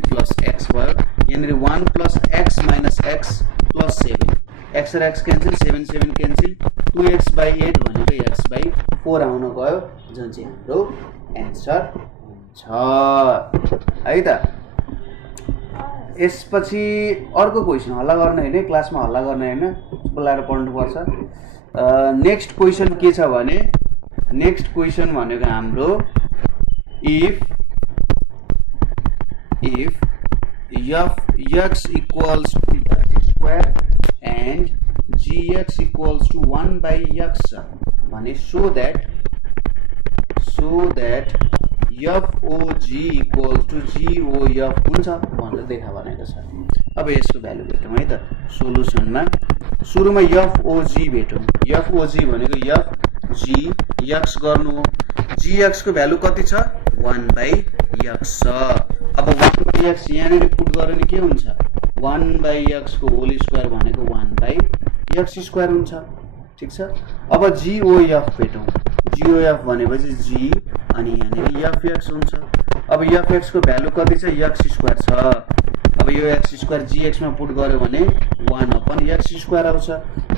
प्लस एक्स भयो, यहाँनिर 1 plus x minus x plus 7, x र x cancel 7 7 cancel, 2x by 8 भनेको एक्स बाई 4 आउन गयो, जुन चाहिँ हाम्रो एन्सर हुन्छ है त। यसपछि अर्को क्वेसन, हल्ला गर्ने होइन क्लासमा, हल्ला गर्ने होइन, बोलाएर पढ्नुपर्छ। नेक्स्ट क्वेसन के छ भने नेक्स्ट क्वेसन भनेको हाम्रो if f(x) equals to x square and gx equals to 1/x भने so that FOG equals to GOF हुन्छ भनेर देखा भनेको छ। अब यसको भ्यालु भेटौँ है त सोलुसनमा। सुरुमा FOG भेटौँ। FOG भनेको FG(x) गर्नु हो। GX को भ्यालु कति छ 1/x छ। अब 1/x यहाँनिर पुट गऱ्यो भने के हुन्छ 1/x को होल स्क्वायर भनेको 1/x² हुन्छ। ठिक छ। अब GOF भेटौँ। GOF भनेपछि G अनि यहाँनिर FX हुन्छ। अब FX को भ्यालु कति छ x² छ। अब यो x² GX मा पुट गर्यो भने 1/x² आउँछ।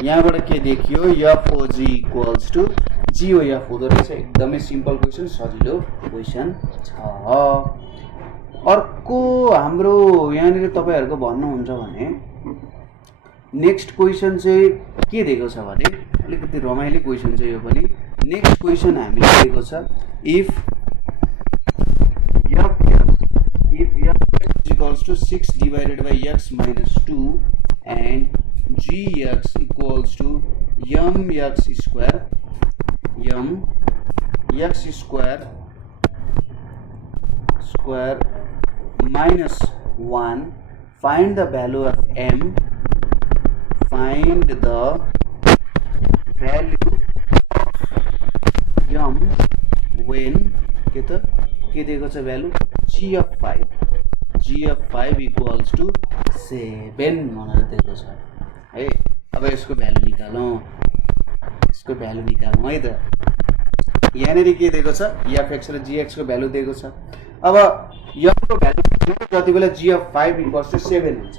यहाँबाट के देखियो FOG equals to GOF हुँदो रहेछ। एकदमै सिम्पल क्वेसन, सजिलो क्वेसन छ। अर्को हाम्रो यहाँनिर तपाईहरुको भन्नुहुन्छ भने नेक्स्ट क्वेसन चाहिँ के दिएको छ भने अलिकति रमाइलो क्वेसन छ यो पनि। नेक्स्ट क्वेसन हामीले दिएको छ if f equals to 6 divided by x minus 2 and gx equals to mx square minus 1, find the value of m, find the value of m when के दिएको छ value g of 5 equals to 7 भनेर दिएको छ है। अब यसको value निकालौं है त। यहाँनिर के दिएको छ fx र gx को भ्यालु दिएको छ। अब m को भ्यालु जति बेला g of 5 equals to 7 हुन्छ।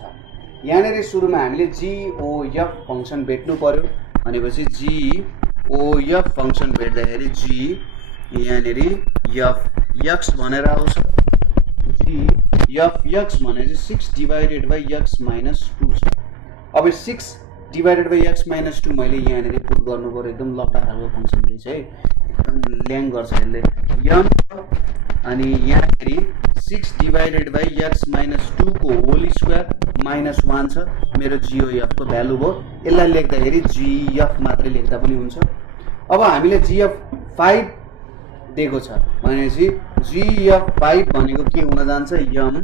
यहाँनिर सुरुमा हामीले GOF फंक्सन भेट्नु पर्यो भनेपछि GOF फंक्सन भेट्दाखेरि g यहाँनिर f(x) भनेर आउँछ। f(x) भने चाहिँ 6 divided by x minus 2 छ। अब 6 divided by x minus 2 मैले यहाँनिर पुट गर्नु पर्यो। एकदम लट्टा खालको फंक्सन रहेछ है, एकदम ल्याङ गर्छ यसले। m अनि यहाँनिर 6 divided by x minus 2 को होल स्क्वायर minus 1 छ। मेरो GOF को भ्यालु भयो। यसलाई लेख्दाखेरि GF मात्रै लेख्दा पनि हुन्छ। अब हामीले GF 5 दिएको छ भनेपछि GF5 भनेको के हुन जान्छ m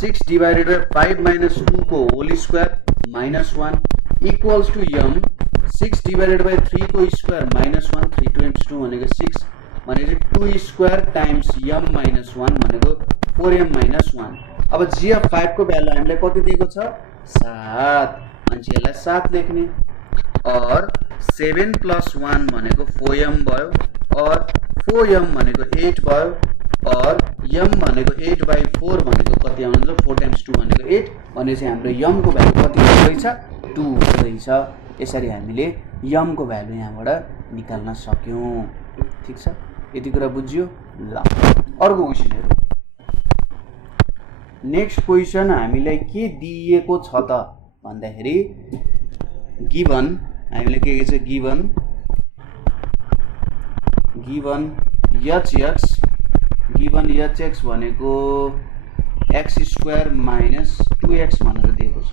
6 divided by 5 minus 2 को whole square minus 1 equals to m 6 divided by 3 को स्क्वायर minus 1, 3 times 2 भनेको 6 भनेपछि 2 स्क्वायर टाइम्स m minus 1 भनेको 4m minus 1। अब GF5 को भ्यालु हामीलाई कति दिएको छ 7 अनि यसलाई 7 लेख्ने और 7 plus 1 भनेको 4m भयो और 4m भनेको 8 भयो और m भनेको 8/4 भनेको कति आउँछ 4 times 2 भनेको 8 भनेपछि हाम्रो m को भ्यालु कति हुँदैछ 2 हुँदैछ। यसरी हामीले m को भ्यालु यहाँबाट निकाल्न सक्यौं। ठीक छ, यति कुरा बुझ्यो। ल अर्को क्वेसन हेरौँ। नेक्स्ट क्वेसन हामीलाई के दिएको छ त भन्दाखेरि गिवन हामीले के छ गिवन hx भनेको x² minus 2x भनेर दिएको छ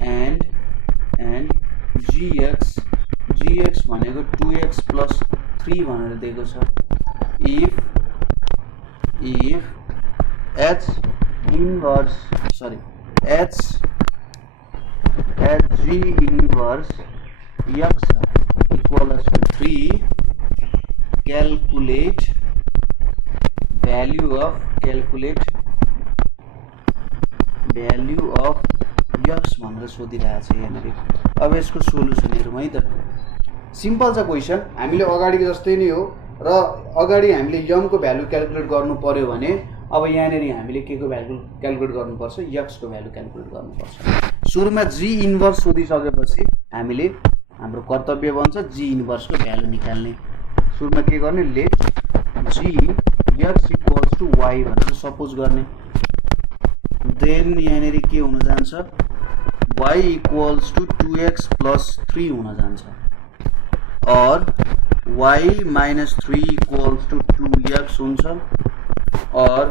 and gx भनेको 2x plus 3 भनेर दिएको छ। if h inverse g inverse x equals to 3, calculate value of x भनेर सोधिरहेको छ यहाँनिर। अब यसको सोलुसन हेरौँ है त। सिम्पल छ क्वेसन, हामीले अगाडिको जस्तै नै हो र अगाडि हामीले m को भ्यालु क्याल्कुलेट गर्नु पर्यो भने अब यहाँनिर हामीले के को भ्यालु क्याल्कुलेट गर्नुपर्छ x को भ्यालु क्याल्कुलेट गर्नुपर्छ। सुरुमा g इन्भर्स सोधिसकेपछि हामीले हाम्रो कर्तव्य बन्छ g इन्भर्स को भ्यालु निकाल्ने। सुरुमा के गर्ने let g x equals to y भनेर सपोज गर्ने। देन यहाँनिर के हुन जान्छ y equals to 2x plus 3 हुन जान्छ और y minus 3 equals to 2x हुन्छ और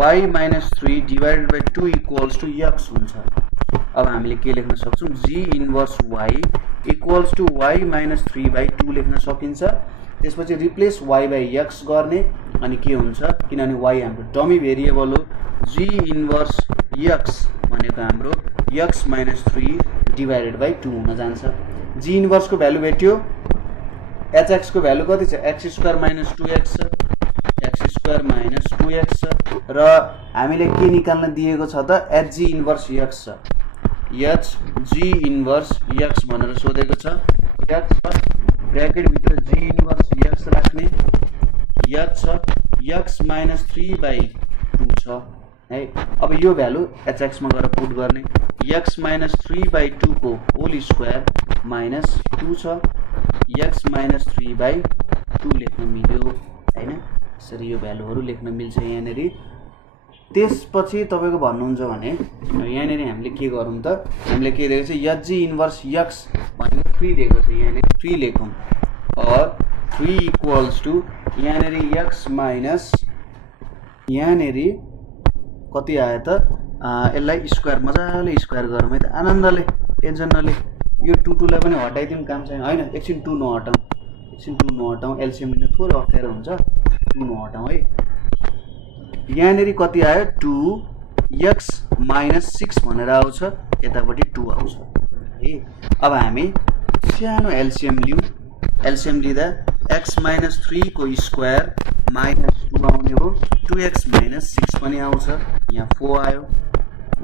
y minus 3 divided by 2 equals to x हुन्छ। अब हामीले के लेख्न सक्छौं g inverse y equals to y minus 3 by 2 लेख्न सकिन्छ। त्यसपछि रिप्लेस y बाई x गर्ने अनि के हुन्छ किनभने y हाम्रो डमी भेरिएबल हो g इन्भर्स x भनेको हाम्रो x माइनस 3 डिवाइडेड बाई 2 हुन जान्छ। g इन्भर्स को भ्यालु भेट्यो hx को भ्यालु कति छ x square minus 2x x square minus 2x र हामीले के निकाल्न दिएको छ त hg इन्भर्स x छ hg इन्भर्स x भनेर सोधेको छ x ब्रैकेट भित्र g इन्भर्स x राख्ने h छ x माइनस 3 बाई 2 छ है। अब यो भ्यालु hx मा गएर पुट गर्ने x माइनस 3 बाई 2 को होल स्क्वायर माइनस 2 छ x माइनस 3 बाई 2 लेख्न मिल्यो हैन। यसरी यो भ्यालुहरु लेख्न मिल्छ यहाँनेरि। त्यसपछि तपाईको भन्नुहुन्छ भने यहाँनेरि हामीले के गरौँ त हामीले के दिएको छ hg इन्भर्स x भनेको 3 दिएको छ यहाँनेरि 3 लेखौं और 3 इक्वल्स टु यहाँनेरि x माइनस यहाँनेरि कति आयो त यसलाई स्क्वायर मजाले स्क्वायर गरौँ है त आनन्दले टेन्सन नले। यो 2 लाई पनि हटाइदिउँ काम छैन हैन। एकछिन 2 नहटाउँ एलसीएम लिन थोरै अप्ठ्यारो हुन्छ 2 नहटाउँ है। यहाँनेरि कति आयो 2x माइनस 6 भनेर आउँछ यतापट्टि 2 आउँछ है। अब हामी सानो एलसीएम लिउँ एलसीएम लिँदा x माइनस 3 को स्क्वायर माइनस 2 आउने हो 2x माइनस 6 पनि आउँछ यहाँ 4 आयो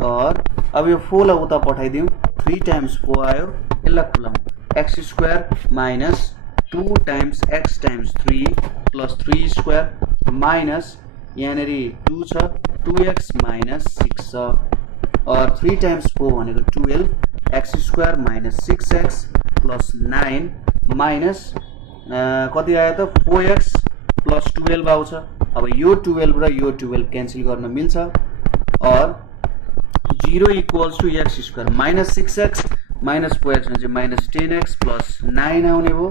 और अब यो 4 लाई उता पठाइदिउँ 3 टाइम्स 4 आयो यसलाई खुलाउँ x square minus 2 times x times 3 plus 3 square minus यहाँनेरि 2 छ 2x माइनस 6 छ और 3 टाइम्स 4 भनेको 12 x square minus 6x plus 9 minus कति आयो त 4x प्लस 12 आउँछ। अब यो 12 र यो 12 क्यान्सल गर्न मिल्छ और 0 equals to x square minus 6x minus 4x भने चाहिँ माइनस 10x प्लस 9 आउने हो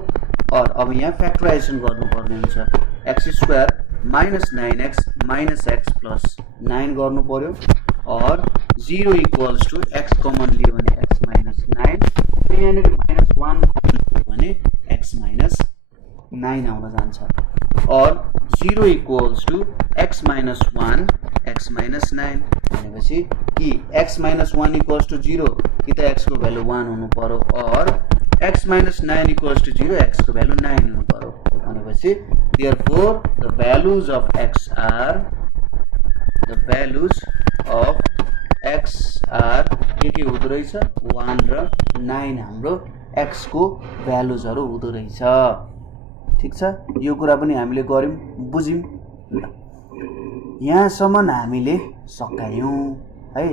और अब यहाँ फ्याक्टराइजेसन गर्नुपर्ने हुन्छ x square minus 9x minus x plus 9 गर्नु पर्यो और 0 इक्वल्स टु x कमन लियो भने x माइनस 9 यहाँनेरि माइनस 1 कमन लियो भने x माइनस 9 आउन जान्छ और 0 equals to x minus 1 x minus 9 भनेपछि कि x माइनस 1 इक्वल्स टु 0 कि त x को भ्यालु 1 हुनु पर्यो और x minus 9 equals to 0 x को भ्यालु 9 हुनु पर्यो भनेपछि therefore the values of x are के हुँदो रहेछ 1 र 9 हाम्रो x को भ्यालुजहरु हुँदो रहेछ। ठीक छ यो कुरा पनि हामीले गर्यौं बुझ्यौं यहाँसम्म हामीले सकायौं है।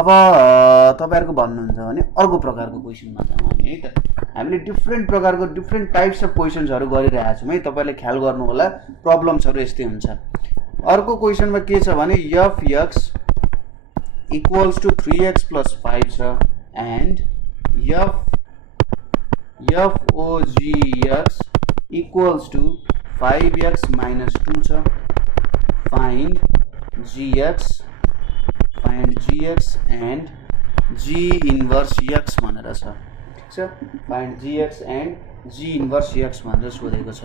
अब तपाईहरुको भन्नुहुन्छ भने अर्को प्रकारको क्वेशनमा जाउँ हामी है त। हामीले डिफरेन्ट प्रकारको डिफरेन्ट टाइप्स अफ क्वेशन्सहरु गरिरहेका छौं है। तपाईले ख्याल गर्नु होला प्रब्लम्सहरु यस्तै हुन्छ। अर्को क्वेशनमा के छ भने f(x) इक्वल्स टु 3x + 5 छ and f(g(x) equals to 5x - 2 छ। Find gx and g inverse x भनेर छ। ठीक छ find gx and g inverse x भनेर सोधेको छ।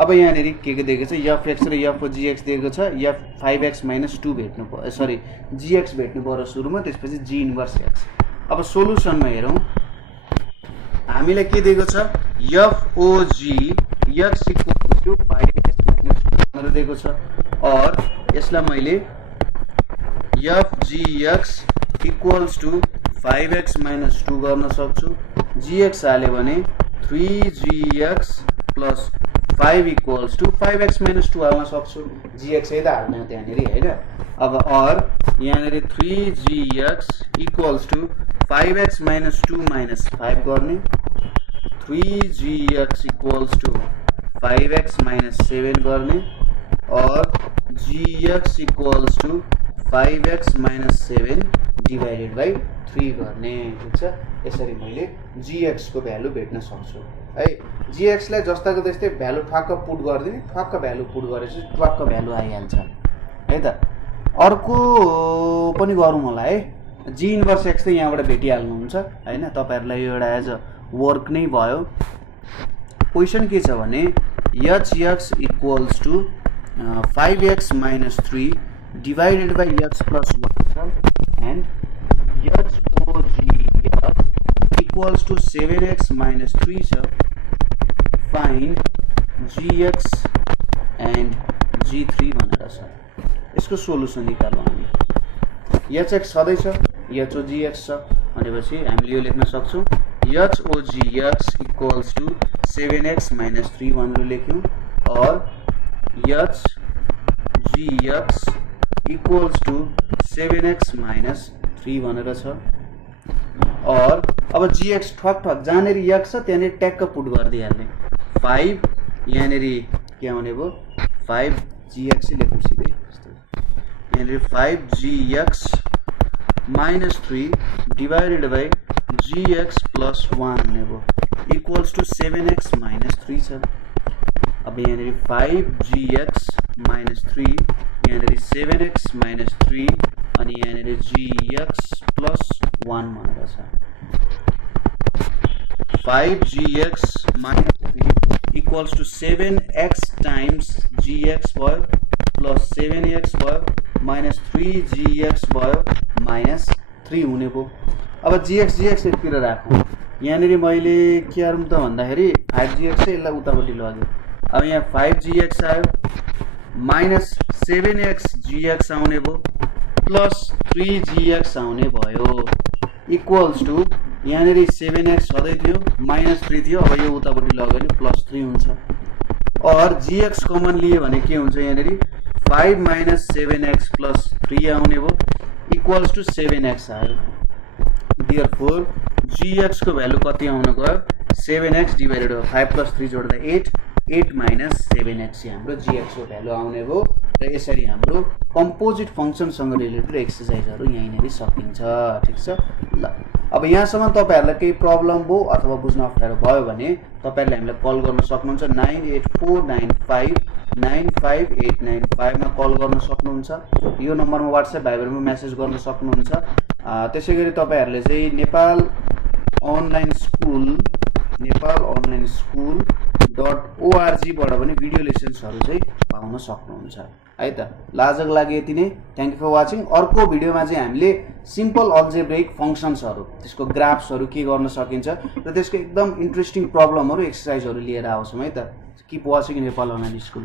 अब यहाँनेरि के दिएको छ fx र fgx दिएको छ f5x - 2 भेट्नु पर्यो सरी gx भेट्नु पर्यो सुरुमा त्यसपछि g इन्भर्स x। अब सोलुसनमा हेरौं हामीलाई के दिएको छ fog x equals to 5x - 2 भनेर दिएको छ और यसलाई मैले fgx इक्वल्स टु 5x - 2 गर्न सक्छु। gx हाले भने 3gx plus 5 equals to 5x - 2 हाल्न सक्छु। gx यता हाल्ने हो त्यहाँनेरि हैन। अब और यहाँनेरि 3gx इक्वल्स टु 5x - 2 - 5 गर्ने 3gx इक्वल्स टु 5x - 7 गर्ने और gx equals to 5x - 7 divided by 3 गर्ने ठीक छ। यसरी मैले gx को भ्यालु भेट्न सक्छु है। gx लाई जस्ताको त्यस्तै भ्यालु ठक्क पुट गर्दिने, ठक्क भ्यालु पुट गरेपछि टक्क भ्यालु आइहाल्छ है त। अर्को पनि गरौँ होला है। g इन्भर्स x त यहाँबाट भेटिहाल्नुहुन्छ हैन, तपाईहरुलाई यो एउटा एज अ वर्क नै भयो। क्वेशन के छ भने hx equals to 5x - 3 divided by x + 1 छ and hogx equals to 7x - 3 छ। फाइन्ड gx एन्ड g3 भनेर छ। यसको सोलुसन निकालौँ हामी। hx सधैँ छ, hogx छ भनेपछि हामीले यो लेख्न सक्छौँ hogx इक्वल्स टु 7x - 3 भनेर लेख्यौँ और hgx इक्वल्स टु 7x - 3 भनेर छ। और अब gx ठक जहाँनेरि x छ त्यहाँनेरि ट्याक्क पुट गरिदिहाल्ने। 5 यहाँनेरि के आउने भयो 5gx लेखौँ सिधै यहाँनेरि 5gx - 3 डिवाइडेड बाई gx + 1 हुने भयो इक्वल्स टु 7x - 3 छ। अब यहाँनेरि 5gx - 3 यहाँनेरि 7x - 3 अनि यहाँनेरि gx + 1 भनेर छ। 5gx - 3 equals to 7x times gx भयो प्लस 7x भयो माइनस 3gx भयो माइनस 3 हुने भयो। अब gx यतितिर राखौँ। यहाँनेरि मैले के गरौँ त भन्दाखेरि 5gx चाहिँ यसलाई उतापट्टि लग्यो। अब यहाँ 5gx आयो माइनस 7x gx आउने भयो प्लस 3gx आउने भयो इक्वल्स टु यहाँनेरि 7x सधैँ थियो माइनस 3 थियो। अब यो उतापट्टि लग्यो भने प्लस 3 हुन्छ और gx कमन लिए भने के हुन्छ यहाँनेरि 5 - 7x + 3 आउने भयो इक्वल्स टु 7x आयो। देयरफोर gx को भ्यालु कति आउन गयो 7x डिवाइडेड बाइ 5 + 3 जोड्दा 8 - 7x हाम्रो gx को भ्यालु आउने भयो। र यसरी हाम्रो कम्पोजिट फंक्सनसँग रिलेटेड एक्सरसाइजहरु यहीँनेरि सकिन्छ ठीक छ। ल अब यहाँसम्म तपाईहरुलाई केही प्रब्लम भयो अथवा बुझ्न अप्ठ्यारो भयो भने तपाईहरुले हामीलाई कल गर्न सक्नुहुन्छ 9849595895 मा कल गर्न सक्नुहुन्छ। यो नम्बरमा WhatsApp भाइबरमा मेसेज गर्न सक्नुहुन्छ। त्यसैगरी तपाईहरुले चाहिँ नेपाल अनलाइन स्कुल.org बाट पनि भिडियो लेसन्सहरु चाहिँ पाउन सक्नुहुन्छ है त। ल आजको लागि यति नै। Thank you for watching. अर्को भिडियोमा चाहिँ हामीले सिम्पल अल्जेब्रिक फंक्सन्सहरु त्यसको ग्राफ्सहरु के गर्न सकिन्छ र त्यसको एकदम इन्ट्रेस्टिङ प्रब्लमहरु एक्सरसाइजहरु लिएर आउँछौं है त। Keep watching Nepal online school.